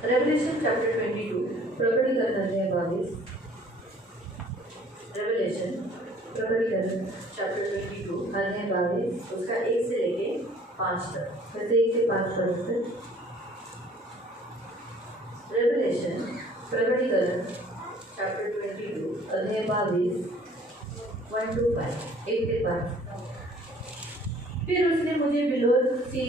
Revelation chapter 22, प्रकटीकरण अध्याय 22। Revelation प्रकटीकरण चैप्टर 22 अध्याय 22 उसका 1 से लेके 5 तक, वैसे 1 से 5 तक। रेवलेशन प्रकटीकरण चैप्टर 22 अध्याय 22 1 to 5, 1 से 5। फिर उसने मुझे बिलोर सी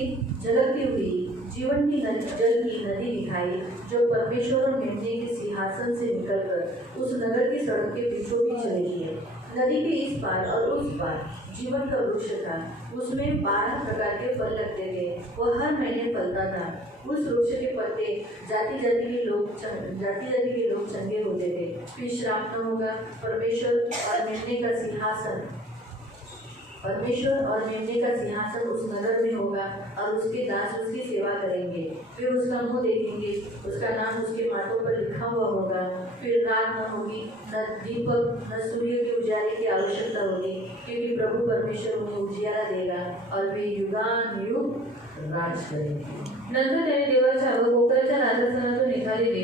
झलकती हुई जीवन की जल की नदी दिखाई, जो परमेश्वर और मेमने के सिंहासन से निकलकर उस नगर की सड़क के बीचों बीच चलेगी है। नदी के इस पार और उस पार जीवन का वृक्ष था, उसमें 12 प्रकार के फल लगते थे, वह हर महीने फलता था। उस वृक्ष के पत्ते जाति जाति के लोग चंगे होते थे। फिर श्राप न होगा। परमेश्वर और मेमने का सिंहासन उस नगर में होगा और उसके दास उसकी सेवा करेंगे। वे उसका मुँह देखेंगे, उसका नाम उसके माथों पर लिखा हुआ होगा। फिर रात न होगी, न दीपक न सूर्य के उजाले की आवश्यकता होगी, क्योंकि प्रभु परमेश्वर उन्हें उजियारा देगा और वे युगानुयुग राज करेंगे। नंतर त्याने देवाच्या व कोकराच्या राजस्थानातून निघालेली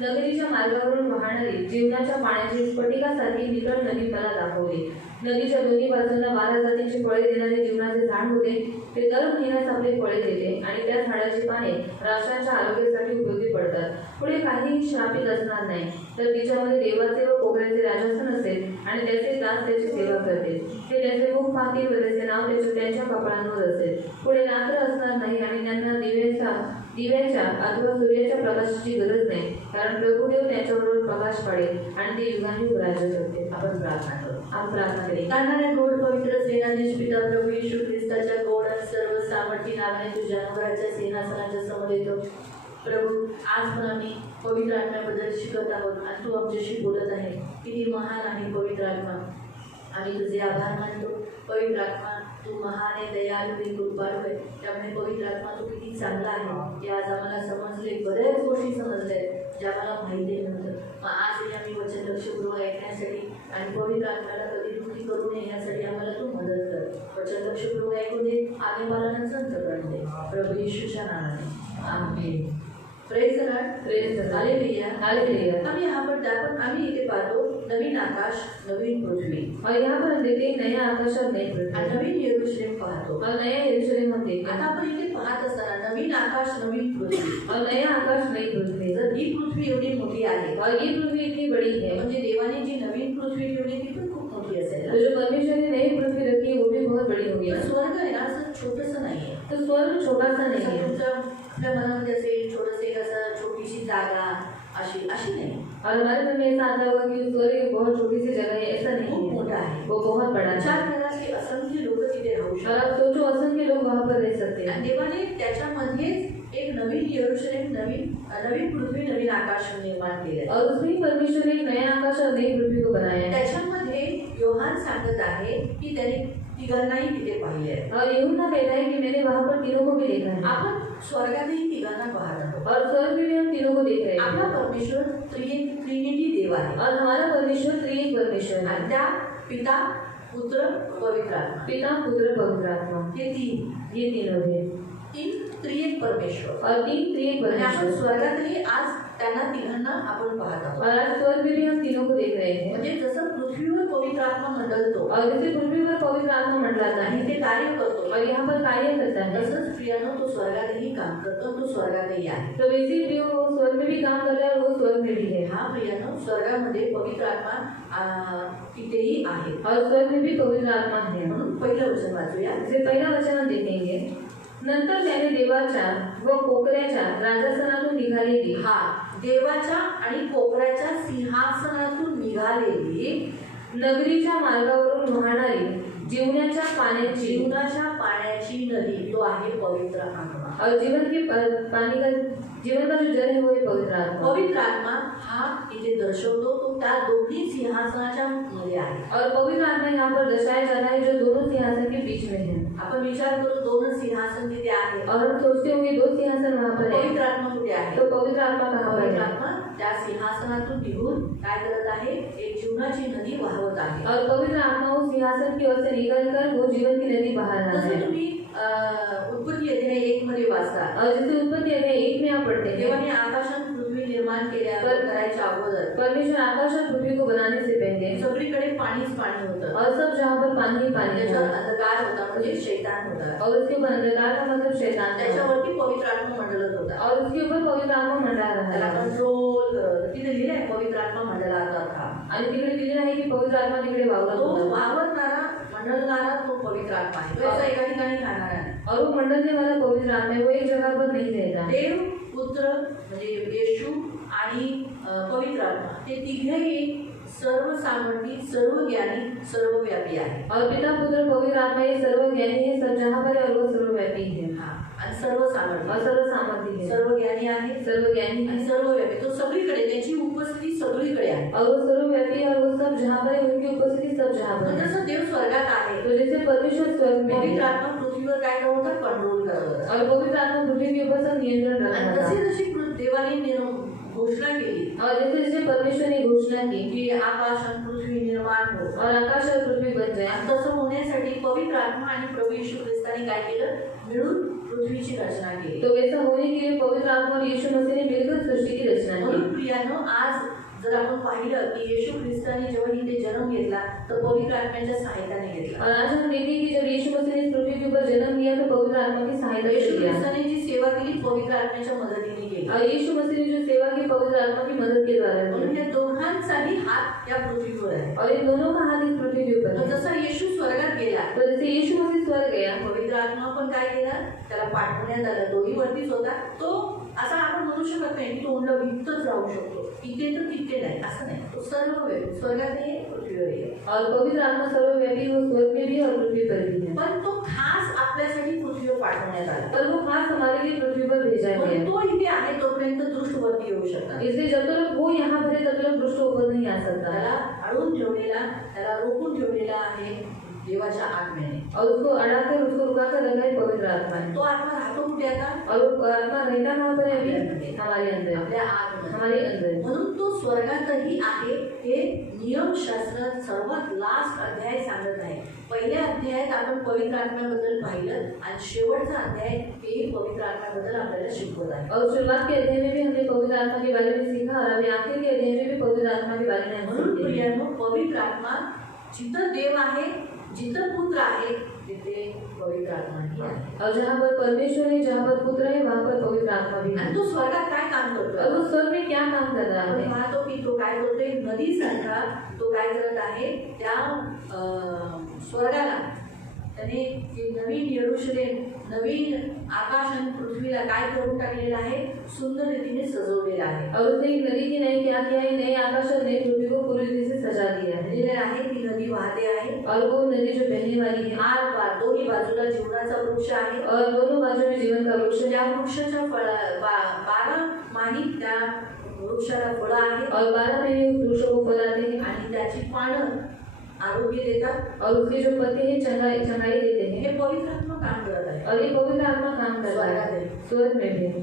नगरीच्या मार्गावरून वाहणारी जीवनाच्या पाण्याची स्फटिकासारखी नितळ नदी मला दाखवली। नदीच्या दोन्ही बाजूंना 12 जातींची फळे देणारे जीवनाचे झाड होते। ते दर महिन्यास आपले फळे देते आणि त्या झाडाची पाने राष्ट्रांच्या आरोग्यासाठी उपयोगी पडतात। पुढे काहीही श्रापित असणार नाही, तर तिच्यामध्ये देवाचे व कोकराचे राजस्थान असेल आणि त्याचे दास त्याची सेवा करतील। ते त्याचे मुख पाहतील व त्याचे नाव त्यांच्या कपाळांवर असेल। पुढे रात्र असणार नाही आणि त्यांना दिव्याच्या अथवा सूर्याच्या प्रकाशाची गरज नाही, कारण प्रभुदेव त्यांच्याबरोबर प्रकाश पाडेल आणि ते युगानुयुग राज्य करतील। आपण प्रार्थना करेल। काढणाऱ्या गोड पवित्र सेनाधीश पिता प्रभू येशू ख्रिस्ताच्या गोड आणि सर्व सामर्थी नावाने तुझ्या अनुग्रहाच्या सिंहासनाच्या समोर येतो। प्रभू, आज पण आम्ही पवित्र आत्म्याबद्दल शिकत आहोत आणि तू आमच्याशी बोलत आहे। किती महान आहे पवित्र आत्मा, आम्ही तुझे आभार मानतो। पवित्र आत्मा, तू महान आहे, दयाळू आहे, कृपाळू आहे। त्यामुळे पवित्र आत्मा तू किती चांगला आहे हे आज आम्हाला समजले। बऱ्याच गोष्टी समजल्या ज्या मला माहिती नव्हतं। मग आजही आम्ही वचन लक्षपूर्वक ऐकण्यासाठी आणि पवित्र आत्म्याला कधी दुःखी करू नये यासाठी आम्हाला तू मदत कर। वचन लक्षपूर्वक ऐकून दे, आज्ञापालन संत करून दे, प्रभू येशूच्या नावाने amen. Praise the Lord, praise the Lord, hallelujah, hallelujah. हम यहाँ पर आम्ही इथे पाहतो नवीन आकाश, नवीन पृथ्वी, और यहाँ पर हम देखते हैं नया आकाश और नई पृथ्वी, नवीन यरूशलेम पाहतो और नया यरूशलेम हम देखते। आता आपण इथे पाहत असताना नवीन आकाश, नवीन पृथ्वी और नया आकाश, नई पृथ्वी। जर ही पृथ्वी एवढी मोठी आहे और ये पृथ्वी इतनी बड़ी है, म्हणजे देवाने जी नवीन पृथ्वी ठेवली ती पण खूप मोठी असेल। तो जो परमेश्वर ने नई पृथ्वी रखी वो भी बहुत बड़ी होगी। स्वर्ग है ना, असं छोटंसं नाही आहे। तो स्वर्ग छोटासा नाही आहे। आपल्या मनामध्ये असेल छोटंसं एक असं छोटीशी जागा अशी नाही, और हमारे मन में ऐसा आता होगा कि स्वर्ग एक बहुत छोटी सी जगह है, ऐसा नहीं है, मोटा है, वो बहुत बड़ा। 4 प्रकारचे असंख्य लोक तिथे राहू शकतात। और आप सोचो असंख्य लोग वहाँ पर रह सकते हैं। देवाने त्याच्यामध्येच एक नवीन यरूशलेम, नवीन पृथ्वी, नवीन आकाश निर्माण केले और उसमें परमेश्वर ने एक नया आकाश और नई पृथ्वी को बनाया। त्याच्यामध्ये योहान सांगत आहे की त्याने तिघांनाही तिथे पाहिले आहे और यूहन्ना कहता है कि मैंने वहाँ पर तीनों को भी देखा है। आपण स्वर्गातही तिघांना पाहत आहोत और स्वर्ग में भी हम तीनों को देख रहे हैं। आपला परमेश्वर त्रिनिटी देव आहे और हमारा परमेश्वर त्रिएक परमेश्वर है। त्या पिता, पुत्र, पवित्र आत्मा, पिता, पुत्र, पवित्र आत्मा, ये तीनों है, 3 त्रिएक परमेश्वर और 3 त्रिएक परमेश्वर। आपण स्वर्गातही आज त्यांना तिघांना आपण पाहत आहोत और आज स्वर्ग में भी हम तीनों को देख रहे हैं। म्हणजे जसं पृथ्वीवर पवित्र आत्मा मंडलतो और जैसे पृथ्वीवर पवित्र आत्मा मंडलाता है, ते कार्य करतो और यहाँ पर कार्य करता है, तसंच प्रियानो तो स्वर्गातही काम करतो, तो स्वर्गातही आहे। तो वैसे प्रियो वो स्वर्ग में भी काम कर रहा है और वो स्वर्ग में भी है। हाँ प्रियानो, स्वर्गामध्ये पवित्र आत्मा तिथेही आहे और स्वर्ग में भी पवित्र आत्मा है। म्हणून पहिलं वचन वाचूया। जे पहिलं वचन हम देखेंगे। नंतर त्याने देवाच्या व कोकराच्या राजस्थानातून निघालेली, देवाच्या आणि कोकराच्या सिंहासनातून निघालेली नगरीच्या मार्गावरून वाहणारी जीवनाच्या पाण्याची नदी, तो आहे पवित्र आत्मा। और जीवन का जो जल है वो है पवित्र आत्मा। पवित्र आत्मा हा इथे दर्शवतो तो त्या दोन्ही सिंहासनाच्या मध्ये आहे और पवित्र आत्मा यहाँ पर दर्शाया जा रहा है जो दोनों सिंहासन के बीच में है। आपण विचार करो दोनों सिंहासन तिथे आहे और हम सोचते होंगे 2 सिंहासन वहाँ पर है, पवित्र आत्मा कुठे आहे? तो पवित्र आत्मा कहाँ पर है? पवित्र आत्मा त्या सिंहासनातून निघून काय करत आहे? एक जीवनाची नदी वाहवत आहे और पवित्र आत्मा उस सिंहासन की ओर से निकलकर वो जीवन की नदी बहा रहा है। जसं तुम्ही उत्पत्ति अध्याय 1 मध्ये वाचता और जैसे उत्पत्ति अध्याय 1 में आप पढ़ते पड़ते हैं। देवाने आकाश आणि पृथ्वी निर्माण करायच्या अगोदर परमेश्वर आकाश और पृथ्वी को बनाने से पहले सगळीकडे पाणीच पाणी होतं और सब जहाँ पर पानी ही पानी त्याच्यावर था अंधकार होता म्हणजे शैतान होता और उसके ऊपर अंधकार का मतलब शैतान था त्याच्यावरती पवित्र आत्मा मंडलत होता और उसके ऊपर पवित्र आत्मा मंडला रहा त्याला है कंट्रोल करत तिथे लिहिलंय पवित्र आत्मा मंडलाचा था आणि तिकडे लिहिलं आहे की पवित्र आत्मा तिकडे वावरत तो होता वावरणारा मंडलणारा तो पवित्र आत्मा आहे तो याचा एका ठिकाणी राहणार आहे और वो मंडलने वाला पवित्र आत्मा है वो एक जगह पर नहीं रहता देव पुत्र म्हणजे येशू आणि पवित्र आत्मा ते तिघेही सर्व सामर्थी सर्व ज्ञानी सर्वव्यापी आहे और पिता पुत्र पवित्र आत्मा ये सर्व ज्ञानी है सब जहाँ पर है और वो सर्वव्यापी है आणि सर्व सामर्थी और सर्व सामर्थ्य है सर्व ज्ञानी आहे सर्व ज्ञानी आणि है सर्वव्यापी तो सगळीकडे त्याची उपस्थिती सगळीकडे आहे और वो सर्वव्यापी है और वो सब जहाँ पर है उनकी उपस्थिति सब जहाँ पर तर है जसं देव स्वर्गात आहे तो जैसे परमेश्वर स्वर्ग में पवित्र है आत्मा पृथ्वीवर काय करत होता कंट्रोल करत होता और पवित्र आत्मा पृथ्वी के ऊपर सब नियंत्रण रख आणि रहा था तशी जशी देवाने घोषणा केली और जैसे जैसे परमेश्वर ने घोषणा की की आकाश आणि पृथ्वी निर्माण हो और आकाश और पृथ्वी बन जाए आणि तसं होण्यासाठी पवित्र आत्मा आणि प्रभू येशू ख्रिस्ताने काय केलं मिळून पृथ्वीची रचना केली तो वैसा होने के लिए पवित्र आत्मा और यीशु मसीह ने मिलकर सृष्टि की रचना की म्हणून प्रियानो आज जर आपण पाहिलं की येशू ख्रिस्ताने जेव्हा इथे जन्म घेतला तर पवित्र आत्म्याच्या सहायताने घेतला और आज हम देखें कि जब यीशु मसीह ने इस पृथ्वी के ऊपर जन्म लिया तो पवित्र आत्मा की सहायता से येशू किया ख्रिस्ताने जी सेवा केली पवित्र आत्म्याच्या मदतीने केली और यीशु मसीह ने जो सेवा की पवित्र आत्मा की मदद के द्वारा म्हणून की या दोघांचाही हात या पृथ्वीवर आहे और इन दोनों का हाथ इस पृथ्वी के ऊपर तर है जसा येशू स्वर्गात गेला तो जैसे यीशु मसीह स्वर्ग गया पवित्र आत्मा पण काय केला त्याला पाठवण्यात आलं दोन्ही वरतीच होता तो असा आपण म्हणू शकत नाही की तो उंड भिंतच राहू शकतो इथे तर तिथे नाही असं नाही तो सर्व स्वर्गातही पृथ्वीवरही आहे और पवित्र आत्मा सर्वव्यापी वो स्वर्ग में भी है और पृथ्वी पर भी है पण तो खास आपल्यासाठी पृथ्वीवर पाठवण्यात आला पर वो खास हमारे लिए पृथ्वी पर भेजा पण गया तो इथे आहे तोपर्यंत दृष्टवरती येऊ शकतात इसलिए जब तक वो यहाँ पर है तब तक दुष्ट ऊपर नहीं आ सकता त्याला अडवून ठेवलेला त्याला रोखून ठेवलेला आहे देवाच्या आत्म्याने और उसको अड़ाकर उसको रुकाकर रखा है पवित्र आत्मा ने तो आत्मा राहतो कुठे आता और वो आत्मा रहता कहाँ पर है अभी हमारे अंदर आपल्या आतमध्ये हमारे अंदर म्हणून तो स्वर्गातही आहे हे नियमशास्त्रात सर्वात लास्ट अध्याय सांगत आहे पहिल्या अध्यायात आपण पवित्र आत्म्याबद्दल पाहिलं आणि शेवटचा अध्याय हे पवित्र आत्म्याबद्दल आपल्याला शिकवत आहे और शुरुआत के अध्याय में भी हमने पवित्र आत्मा के बारे में सीखा और अभी आखिर के अध्याय में भी पवित्र आत्मा के बारे में हम म्हणून सीखेंगे। प्रियानो पवित्र आत्मा जिथं देव आहे जिथं पुत्र आहे तिथे पवित्र आत्माही आहे और जहाँ पर परमेश्वर है जहाँ पर पुत्र है वहाँ पर पवित्र आत्मा भी आणि है तो स्वर्गात काय काम और करतो वो स्वर्ग में क्या काम कर रहा आपण है पाहतो की तो काय करतोय नदीसारखा तो काय करत आहे त्या स्वर्गाला त्याने नवीन यरूशलेम नवीन आकाश आणि पृथ्वीला काय करून टाकलेलं आहे सुंदर रीतीने सजवलेलं आहे और उसने एक नदी की नई क्या किया है नए आकाश और नई पृथ्वी को पूरी रीति से सजा दिया है दिलेलं आहे ती नदी वाहते आहे और वो नदी जो बहने वाली है आर पार दोन्ही बाजूला जीवनाचा वृक्ष आहे और दोनों बाजू में जीवन का वृक्ष है त्या वृक्षाच्या बारा माही त्या वृक्षाला फळं आहे और 12 महीने उस वृक्ष को फल आते हैं आणि त्याची पानं आरोग्य देतात और उसके जो पत्ते हैं चंगाई देते हैं हे पवित्र आत्मा काम करत आहे और ये पवित्र आत्मा काम कर रहा है स्वर्ग में भी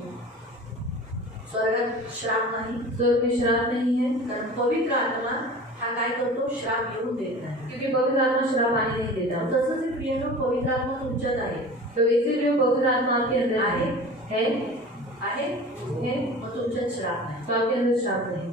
स्वर्गात श्राप नाही स्वर्ग में श्राप नहीं है कारण पवित्र आत्मा हा काय करतो श्राप येऊन देत नाही क्योंकि पवित्र आत्मा श्राप आने नहीं देता तसंच हे प्रियनो पवित्र आत्मा तुमच्यात आहे तो इसीलिए पवित्र आत्मा आपके अंदर आहे है आहे मग तुमच्यात श्राप नाही तो आपके अंदर श्राप नहीं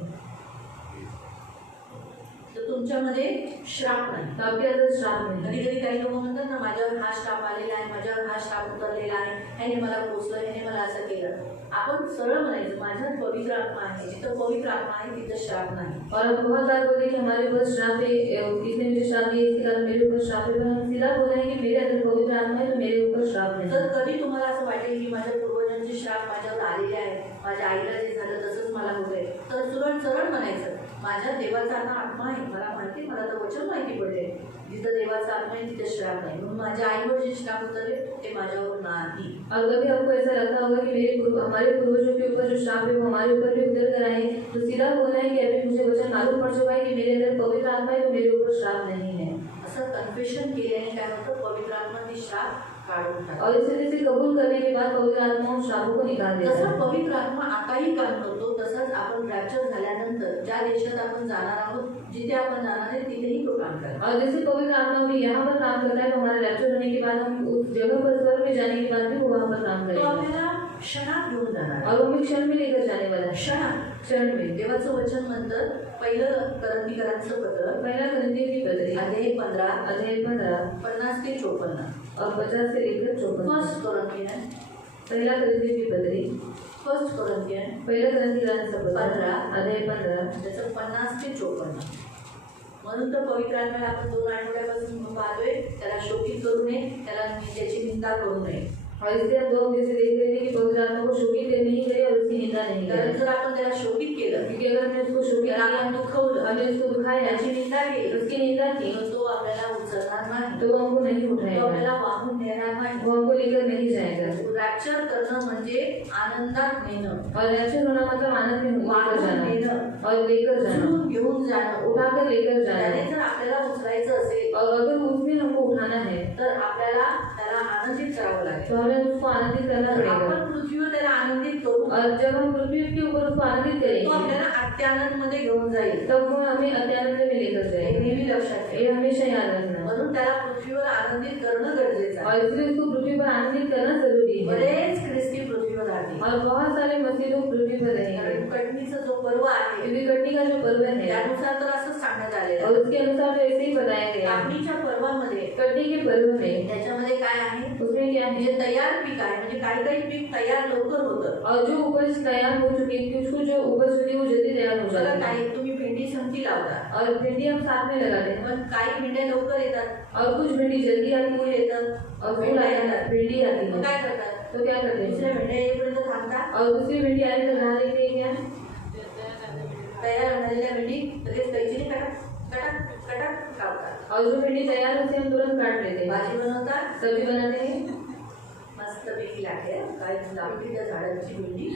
तर तुमच्यामध्ये श्राप नाही तो आपके अंदर श्राप नहीं कधी कधी काही लोक म्हणतात ना माझ्यावर हा श्राप आलेला आहे माझ्यावर हा श्राप उतरलेला आहे ह्याने मला पोचलं ह्याने मला असं केलं आपण सरळ म्हणायचं माझ्यात पवित्र आत्मा आहे जिथं पवित्र आत्मा आहे तिथं श्राप नाही और हम बहुत बार बोलते हैं कि हमारे ऊपर श्राप है इसने मुझे श्राप दिया इसके कारण मेरे ऊपर श्राप है पर हम सीधा बोल रहे हैं कि मेरे अंदर पवित्र आत्मा है तो मेरे ऊपर श्राप नहीं जर कधी तुम्हाला असं वाटेल की माझ्या पूर्वजांचे श्राप माझ्यावर आलेले आहे माझ्या आईला जे झालं तसंच मला होतंय तर सरळ सरळ म्हणायचं माझ्या देवाचा आत्मा आहे मला माहिती मला तर वचन माहिती पडले जिथं देवाचा आत्मा आहे तिथे श्राप नाही म्हणून माझ्या आईवर जे श्राप उतरले ते माझ्यावर नाही और कभी आपको ऐसा लगता होगा कि हमारे पूर्वजों के ऊपर जो श्राप है वो हमारे ऊपर भी उतर कर आए हैं तो सीधा बोलना है कि अभी मुझे वचन मालूम पड़ चुका है कि मेरे अंदर पवित्र आत्मा है तो मेरे ऊपर श्राप नहीं है असं कन्फेशन केल्याने काय होतं पवित्र आत्मा ते श्राप काढून टाकतो और इसे जैसे कबूल करने के बाद पवित्र आत्मा उन श्रापों को निकाल देता जसं है पवित्र आत्मा आताही काम करतो तसंच आपण रॅप्चर झाल्यानंतर ज्या देशात आपण जाणार आहोत जिथे आपण जाणार आहे तिथेही तो काम करतो और जैसे पवित्र आत्मा भी यहाँ पर काम करता है तो हमारे रैप्चर होने के बाद हम उस जगह पर स्वर्ग में जाने के बाद भी वो वहाँ पर काम तो करेगा आपल्याला क्षणात घेऊन जाणार आहे. और वो हमें क्षण में लेकर जाने वाला है, क्षण में. देवाचं वचन म्हणतं पहिलं करंदीकरांचं पत्र पहला करंथियों की पत्री अध्याय 15 अध्याय 15 50 ते 54. और 50 से लेकर 54. फर्स्ट कोरिन्थियन पहला करंथियों की पत्री फर्स्ट कोरिन्थियन पहिला करंथियोंचं पत्र 15 अध्याय 15 त्याचं 50 ते 54. म्हणून तर पवित्र आत्म्याला आपण 2 आठवड्यापासून पाहतोय, त्याला शोकित करू नये, त्याला त्याची निंदा करू नये. और इसलिए हम 2 हफ्ते से देख रहे थे कि पवित्र आत्मा को शोकित नहीं करे और उसकी निंदा नहीं कारण करे. जर आपण त्याला शोकित केलं, क्योंकि अगर हमने उसको शोकित त्याला किया, आपण दुखवलं, हमने उसको दुखाया, त्याची निंदा केली, उसकी निंदा की, तर तो आपल्याला उचलणार नाही, तो वो हमको नहीं तो उठाएगा, आपल्याला वाहून नेणार नाही. वो हमको लेकर नहीं जाएगा. रॅप्चर करणं म्हणजे आनंदात नेणं, और रैप्चर होना मतलब आनंद में लेकर वाहून जाना नेणं, और लेकर जाना, उचलून घेऊन जाणं. उठाकर लेकर त्याने जाना. जर आपल्याला उचलायचं असेल और अगर उसमें हमको उठाना है तर आपल्याला त्याला आनंदित करावं लागेल. तो हमें उसको आनंदित करना तर पड़ेगा. आपण पृथ्वीवर त्याला आनंदित करू, और जब हम पृथ्वी के ऊपर उसको आनंदित तो करेंगे आपल्याला अत्यानंद मध्ये घेऊन जाईल. तब वो हमें अत्यानंद में लेकर हे जाएगा. नेहमी लक्षात ठेवा. ये हमेशा याद रखना. म्हणून त्याला पृथ्वीवर आनंदित करणं गरजेचं आहे. और इसलिए उसको पृथ्वी पर आनंदित करना जरूरी है. बरेच ख्रिस्ती पृथ्वीवर राहतील. और बहुत सारे मसीह लोग पृथ्वी पर रहेंगे. कारण कटणीचा जो पर्व आहे क्योंकि कटनी का जो पर्व है त्यानुसार तर असं सांगण्यात आलेलं और आहे. उसके अनुसार तो ऐसे ही बताया गया है. कापणीच्या पर्वामध्ये कटनी के पर्व में त्याच्यामध्ये काय आहे, उसमें क्या है, जे तयार पीक आहे, म्हणजे काही काही पीक तयार लवकर होतं. और जो उपज तैयार हो चुकी है उसको जो उपज होती है वो जल्दी तैयार हो बघा, जाती है. काही तुम्ही भेंडी संगती लावता, और भिंडी हम साथ में लगाते हैं. पण काही भेंड्या लवकर येतात, और कुछ भिंडी जल्दी आती फूल है येतात, और फूल भेंड्या आता है, येतात. भिंडी आती मग है. काय करतात, तो क्या करते दुसऱ्या हैं, भेंड्या येईपर्यंत थांबतात. और दूसरी भिंडी आने तक कहाँ देखते हैं क्या, तयार झालेल्या भेंडी लगेच कैचीने कटक कटक कटक कापतात. और जो भिंडी तैयार होती है हम तुरंत काट लेते हैं. भाजी बनवतात, सब्जी बनाते हैं, मस्त पैकी लागते. काय लागते त्या झाडाची भेंडी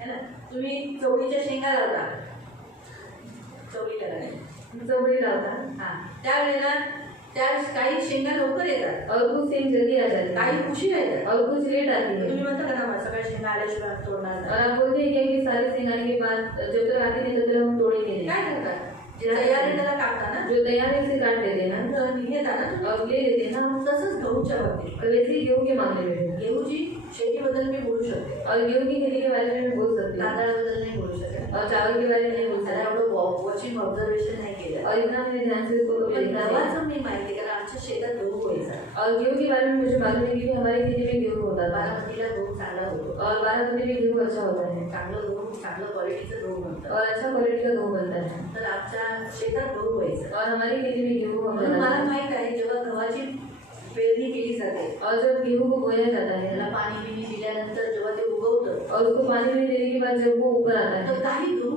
है ना. तुम्ही चवळीच्या शेंगा लावता, चवळीला लागते, चवड़ी लाता हा, त्यावेळेला त्या काही शेंगा लवकर येतात, और कुछ सेम जल्दी आ जाती काही है उशीर येतात. और कुछ लेट आती है. तुम्ही म्हणता का ना सगळ्या शेंगा आल्याशिवाय तोडणार और नाही. आप बोलते हैं क्या कि सारे सिंगाने के बाद जब तक आती नहीं तब तक हम तोड़ेंगे नहीं. काय करतात, जे तयार आहे त्याला कापता ना, जो तैयार है उसे काट लेते हैं ना तर घेता ना तुम्ही. और ले लेते हैं ना. तसंच गहूच्या बाबतीत और वैसे ही गेहूं के मामले में भी. गेहूची शेतीबद्दल मी बोलू शकते, और गेहूं की खेती के बारे में मैं बोल सकती हूँ तांदळाबद्दल नाही बोलू शकत. और चावल के बारे में नहीं बोल त्याला सकती. एवढं वॉचिंग ऑब्झर्वेशन नाही केलं. और इतना मैंने ध्यान से इसको कभी पण देखा नहीं. गव्हाचं मी माहिती कारण आमच्या शेतात गहू व्हायचा. और गेहूं के बारे में मुझे मालूम है क्योंकि हमारी खेती में गेहूं होता था. बारामतीला गहू चांगला होतो. और बारामती में गेहूं अच्छा होता है चांगलं गहू, चांगलं क्वालिटीचं गहू म्हणतात. और अच्छा क्वालिटी का गेहूं बनता है. तर आमच्या शेतात गहू व्हायचं. और हमारी खेती में गेहूं म्हणून होता मला है. माहित आहे जेव्हा गव्हाची पेरणी केली जाते, और जब गेहूं को बोया जाता है त्याला पाणी बिणी दिल्यानंतर जेव्हा ते उगवतं, और उसको पानी में देने के बाद जब वो ऊपर आता तर है काही गहू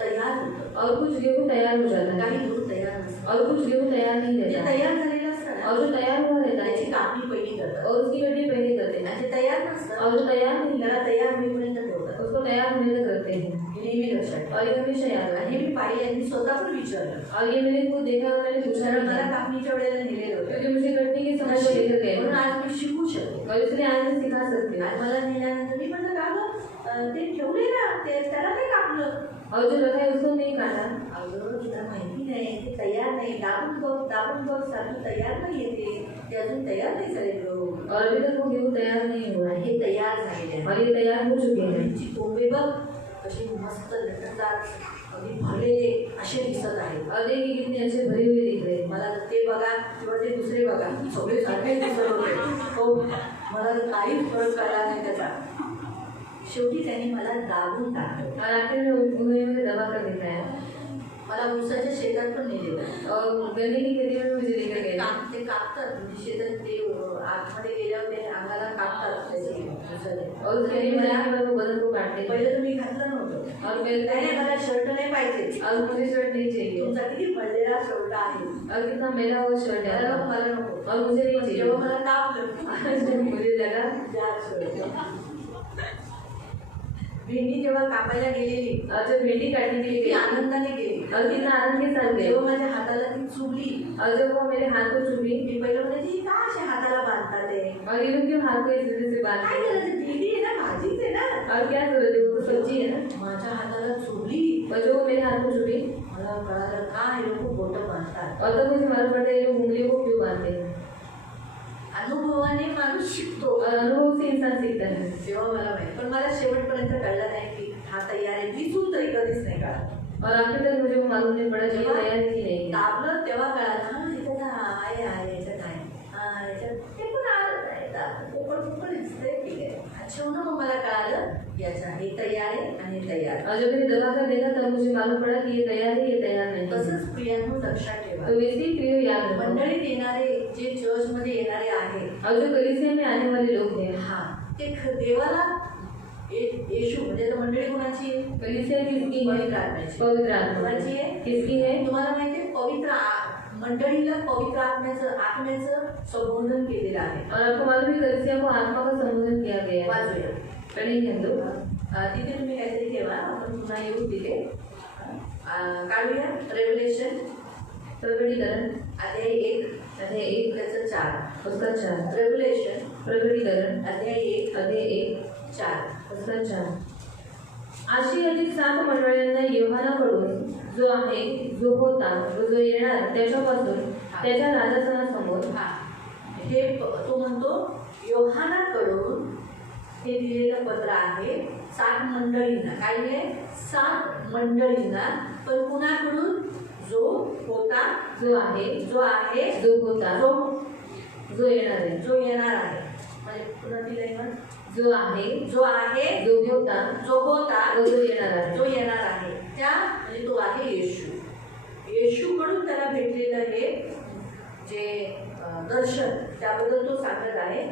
तयार होतं, और कुछ गेहूं तैयार हो जाता काही है गहू तयार नसतं. और कुछ गेहूं तैयार नहीं जे रहता है. तयार झालेलं असतं ना, और जो तैयार हुआ रहता त्याची है कापणी पहिली करतात. और उसकी कटिंग पहले करते हैं. आणि जे तयार नसतं और जो तैयार नहीं त्याला तयार होईपर्यंत ठेवतात. उसको तैयार होने तक करते हैं. हे नेहमी लक्षात ठेवा. और ये हमेशा याद आणि रखें. हे मी पाहिले, मी स्वतः पण विचारलं, और ये मैंने खुद देखा और मैंने पूछा कारण नहीं मला था. कापणीच्या वेळेला नेलेलं होतं. क्योंकि मुझे कटने के समय को लेकर गए म्हणून थे. आज मी शिकू शकते. और इसलिए आज मैं सिखा सकती हूँ. आज मला नेल्यानंतर मी म्हणलं का गं, ते ठेवले ना, ते त्याला काय कापलं. और जो रखा है उसको नहीं काटा. अगं तुला माहिती नाही, ते तयार नाही. दाबून बघ सारखं तयार नाही येते, ते अजून तयार नाही झाले गहू. और अभी तक वो गेहूं तैयार नहीं हुआ है. हे तयार झालेले आहे. और ये तैयार हो चुके हैं. त्यांची कोंबे बघ कशी मस्त लटकदार, अगदी भरलेले असे दिसत आहेत. और देखिए कितने अच्छे भरे हुए दिख रहे हैं. मला ते बघा किंवा ते दुसरे बघा, सगळे सारखे दिसत होते. हो, मला काहीच फरक कळला नाही त्याचा. शेवटी त्यांनी मला दाबून टाकलं. और आखिर में उन्होंने मुझे दबा कर दिखाया. मला ऊसाच्या शेतात पण नेलेलं. और गन्ने की खेती में मुझे लेकर गए. ते कापतात, म्हणजे शेतात ते आतमध्ये गेल्यावर ते अंगाला कापतात त्याची ऊसाचे. और उस खेती में जाने के बाद वो बदन को काटते हैं. पहिलं तुम्ही घातलं नव्हतं. और पहले नाही मला शर्ट नाही पाहिजे. और मुझे शर्ट नहीं चाहिए. तुमचा किती पडलेला शर्ट आहे. और कितना मेला हुआ शर्ट है. मला नको. और मुझे नहीं चाहिए. जेव्हा मला तापलं मुझे लगा त्या शर्ट. भेंडी जेव्हा कापायला गेलेली, और जब भिंडी काटने के लिए ती गई आनंदाने गेली. और कितना आनंद के साथ गए. जेव्हा माझ्या हाताला ती चुभली, और जब वो मेरे हाथ को चुभी. मी पहिलं म्हणायची का असे हाताला बांधतात ते. और ये लोग क्यों हाथ को इस वजह से बांध काय करायचं, भेंडी आहे ना, भाजीच आहे ना. और क्या जरूरत है, वो तो सब्जी है ना. माझ्या हाताला चुभली. और जो मेरे हाथ को चुभी. मला कळालं का हे लोक बोटं बांधतात. और तब मुझे मालूम पड़ता है ये लोग उंगलियों को क्यों बांधते हैं. आणि अनुभवाने माणूस शिकतो. और अनुभव से इंसान सीखता है. तेव्हा मला माहिती, पण मला शेवटपर्यंत कळलं नाही की हा तयार आहे. दिसून तरी कधीच नाही कळलं. और आखिर तक मुझे वो मालूम नहीं पड़ा कि ये तैयार है कि नहीं है. दाबलं तेव्हा कळालं, हा ह्याच्यात आहे याच्यात आहे, हा याच्यात ते पण पोकळ दिसतंय, ठीक आहे. अच्छा म्हणून मग मला कळालं याचा हे तयार आहे आणि हे तयार. और जब मैंने दबाकर देखा तब मुझे मालूम पड़ा कि ये तैयार है, ये तैयार नहीं है. तसंच प्रियांनो लक्षात ठेवा, तो वैसे ही प्रिय याद रखो. मंडळीत येणारे जे चर्चमध्ये येणारे आहेत, और जो कलीसिया में आने वाले लोग हैं, हा ते देवाला येशू म्हणजे तर मंडळी कोणाची आहे? कलीसिया किसकी है? पवित्र आत्म्याची. पवित्र आत्मा कोणाची आहे? किसकी है? तुम्हाला माहिती आहे मंडळीला पवित्र आत्म्याचं संबोधन केलेलं आहे. और आपको मालूम है कलीसिया को आत्मा का संबोधन किया गया है. वाचूया. पढ़ेंगे हम लोग. तिथे तुम्ही काहीतरी ठेवा, आपण पुन्हा येऊ तिथे. काढूया रेव्हलेशन प्रकटीकरण अध्याय 1 त्याचं 4. उसका 4. रेव्हलेशन प्रकटीकरण अध्याय 1 4. उसका 4. अशी अधिक 7 मंडळांना योहानाकडून जो आहे, जो होता व जो येणार त्याच्यापासून त्याच्या राजासनासमोर. हे तो म्हणतो योहानाकडून हे दिलेलं पत्र आहे 7 मंडळींना. काय आहे? 7 मंडळींना. पण कुणाकडून? जो होता, जो आहे, जो होता, जो येणार आहे, जो येणार आहे. म्हणजे पुन्हा दिलंय ना, जो आहे, जो होता, व जो येणार आहे. जो येणार आहे. त्या म्हणजे तो आहे येशू. येशूकडून त्याला भेटलेलं हे जे दर्शन, त्याबद्दल तो सांगत आहे.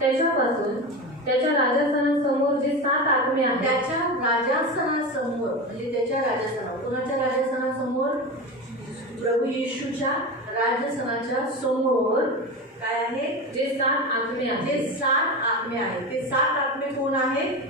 त्याच्यापासून त्याच्या राजासनासमोर जे 7 आत्मे आहेत, त्याच्या राजासनासमोर म्हणजे त्याच्या राजासनावर, कोणाच्या राजासनासमोर? प्रभू येशूच्या राजसनाच्या समोर काय आहे? जे 7 आत्मे आहेत. ते 7 आत्मे आहेत. ते 7 आत्मे कोण आहेत?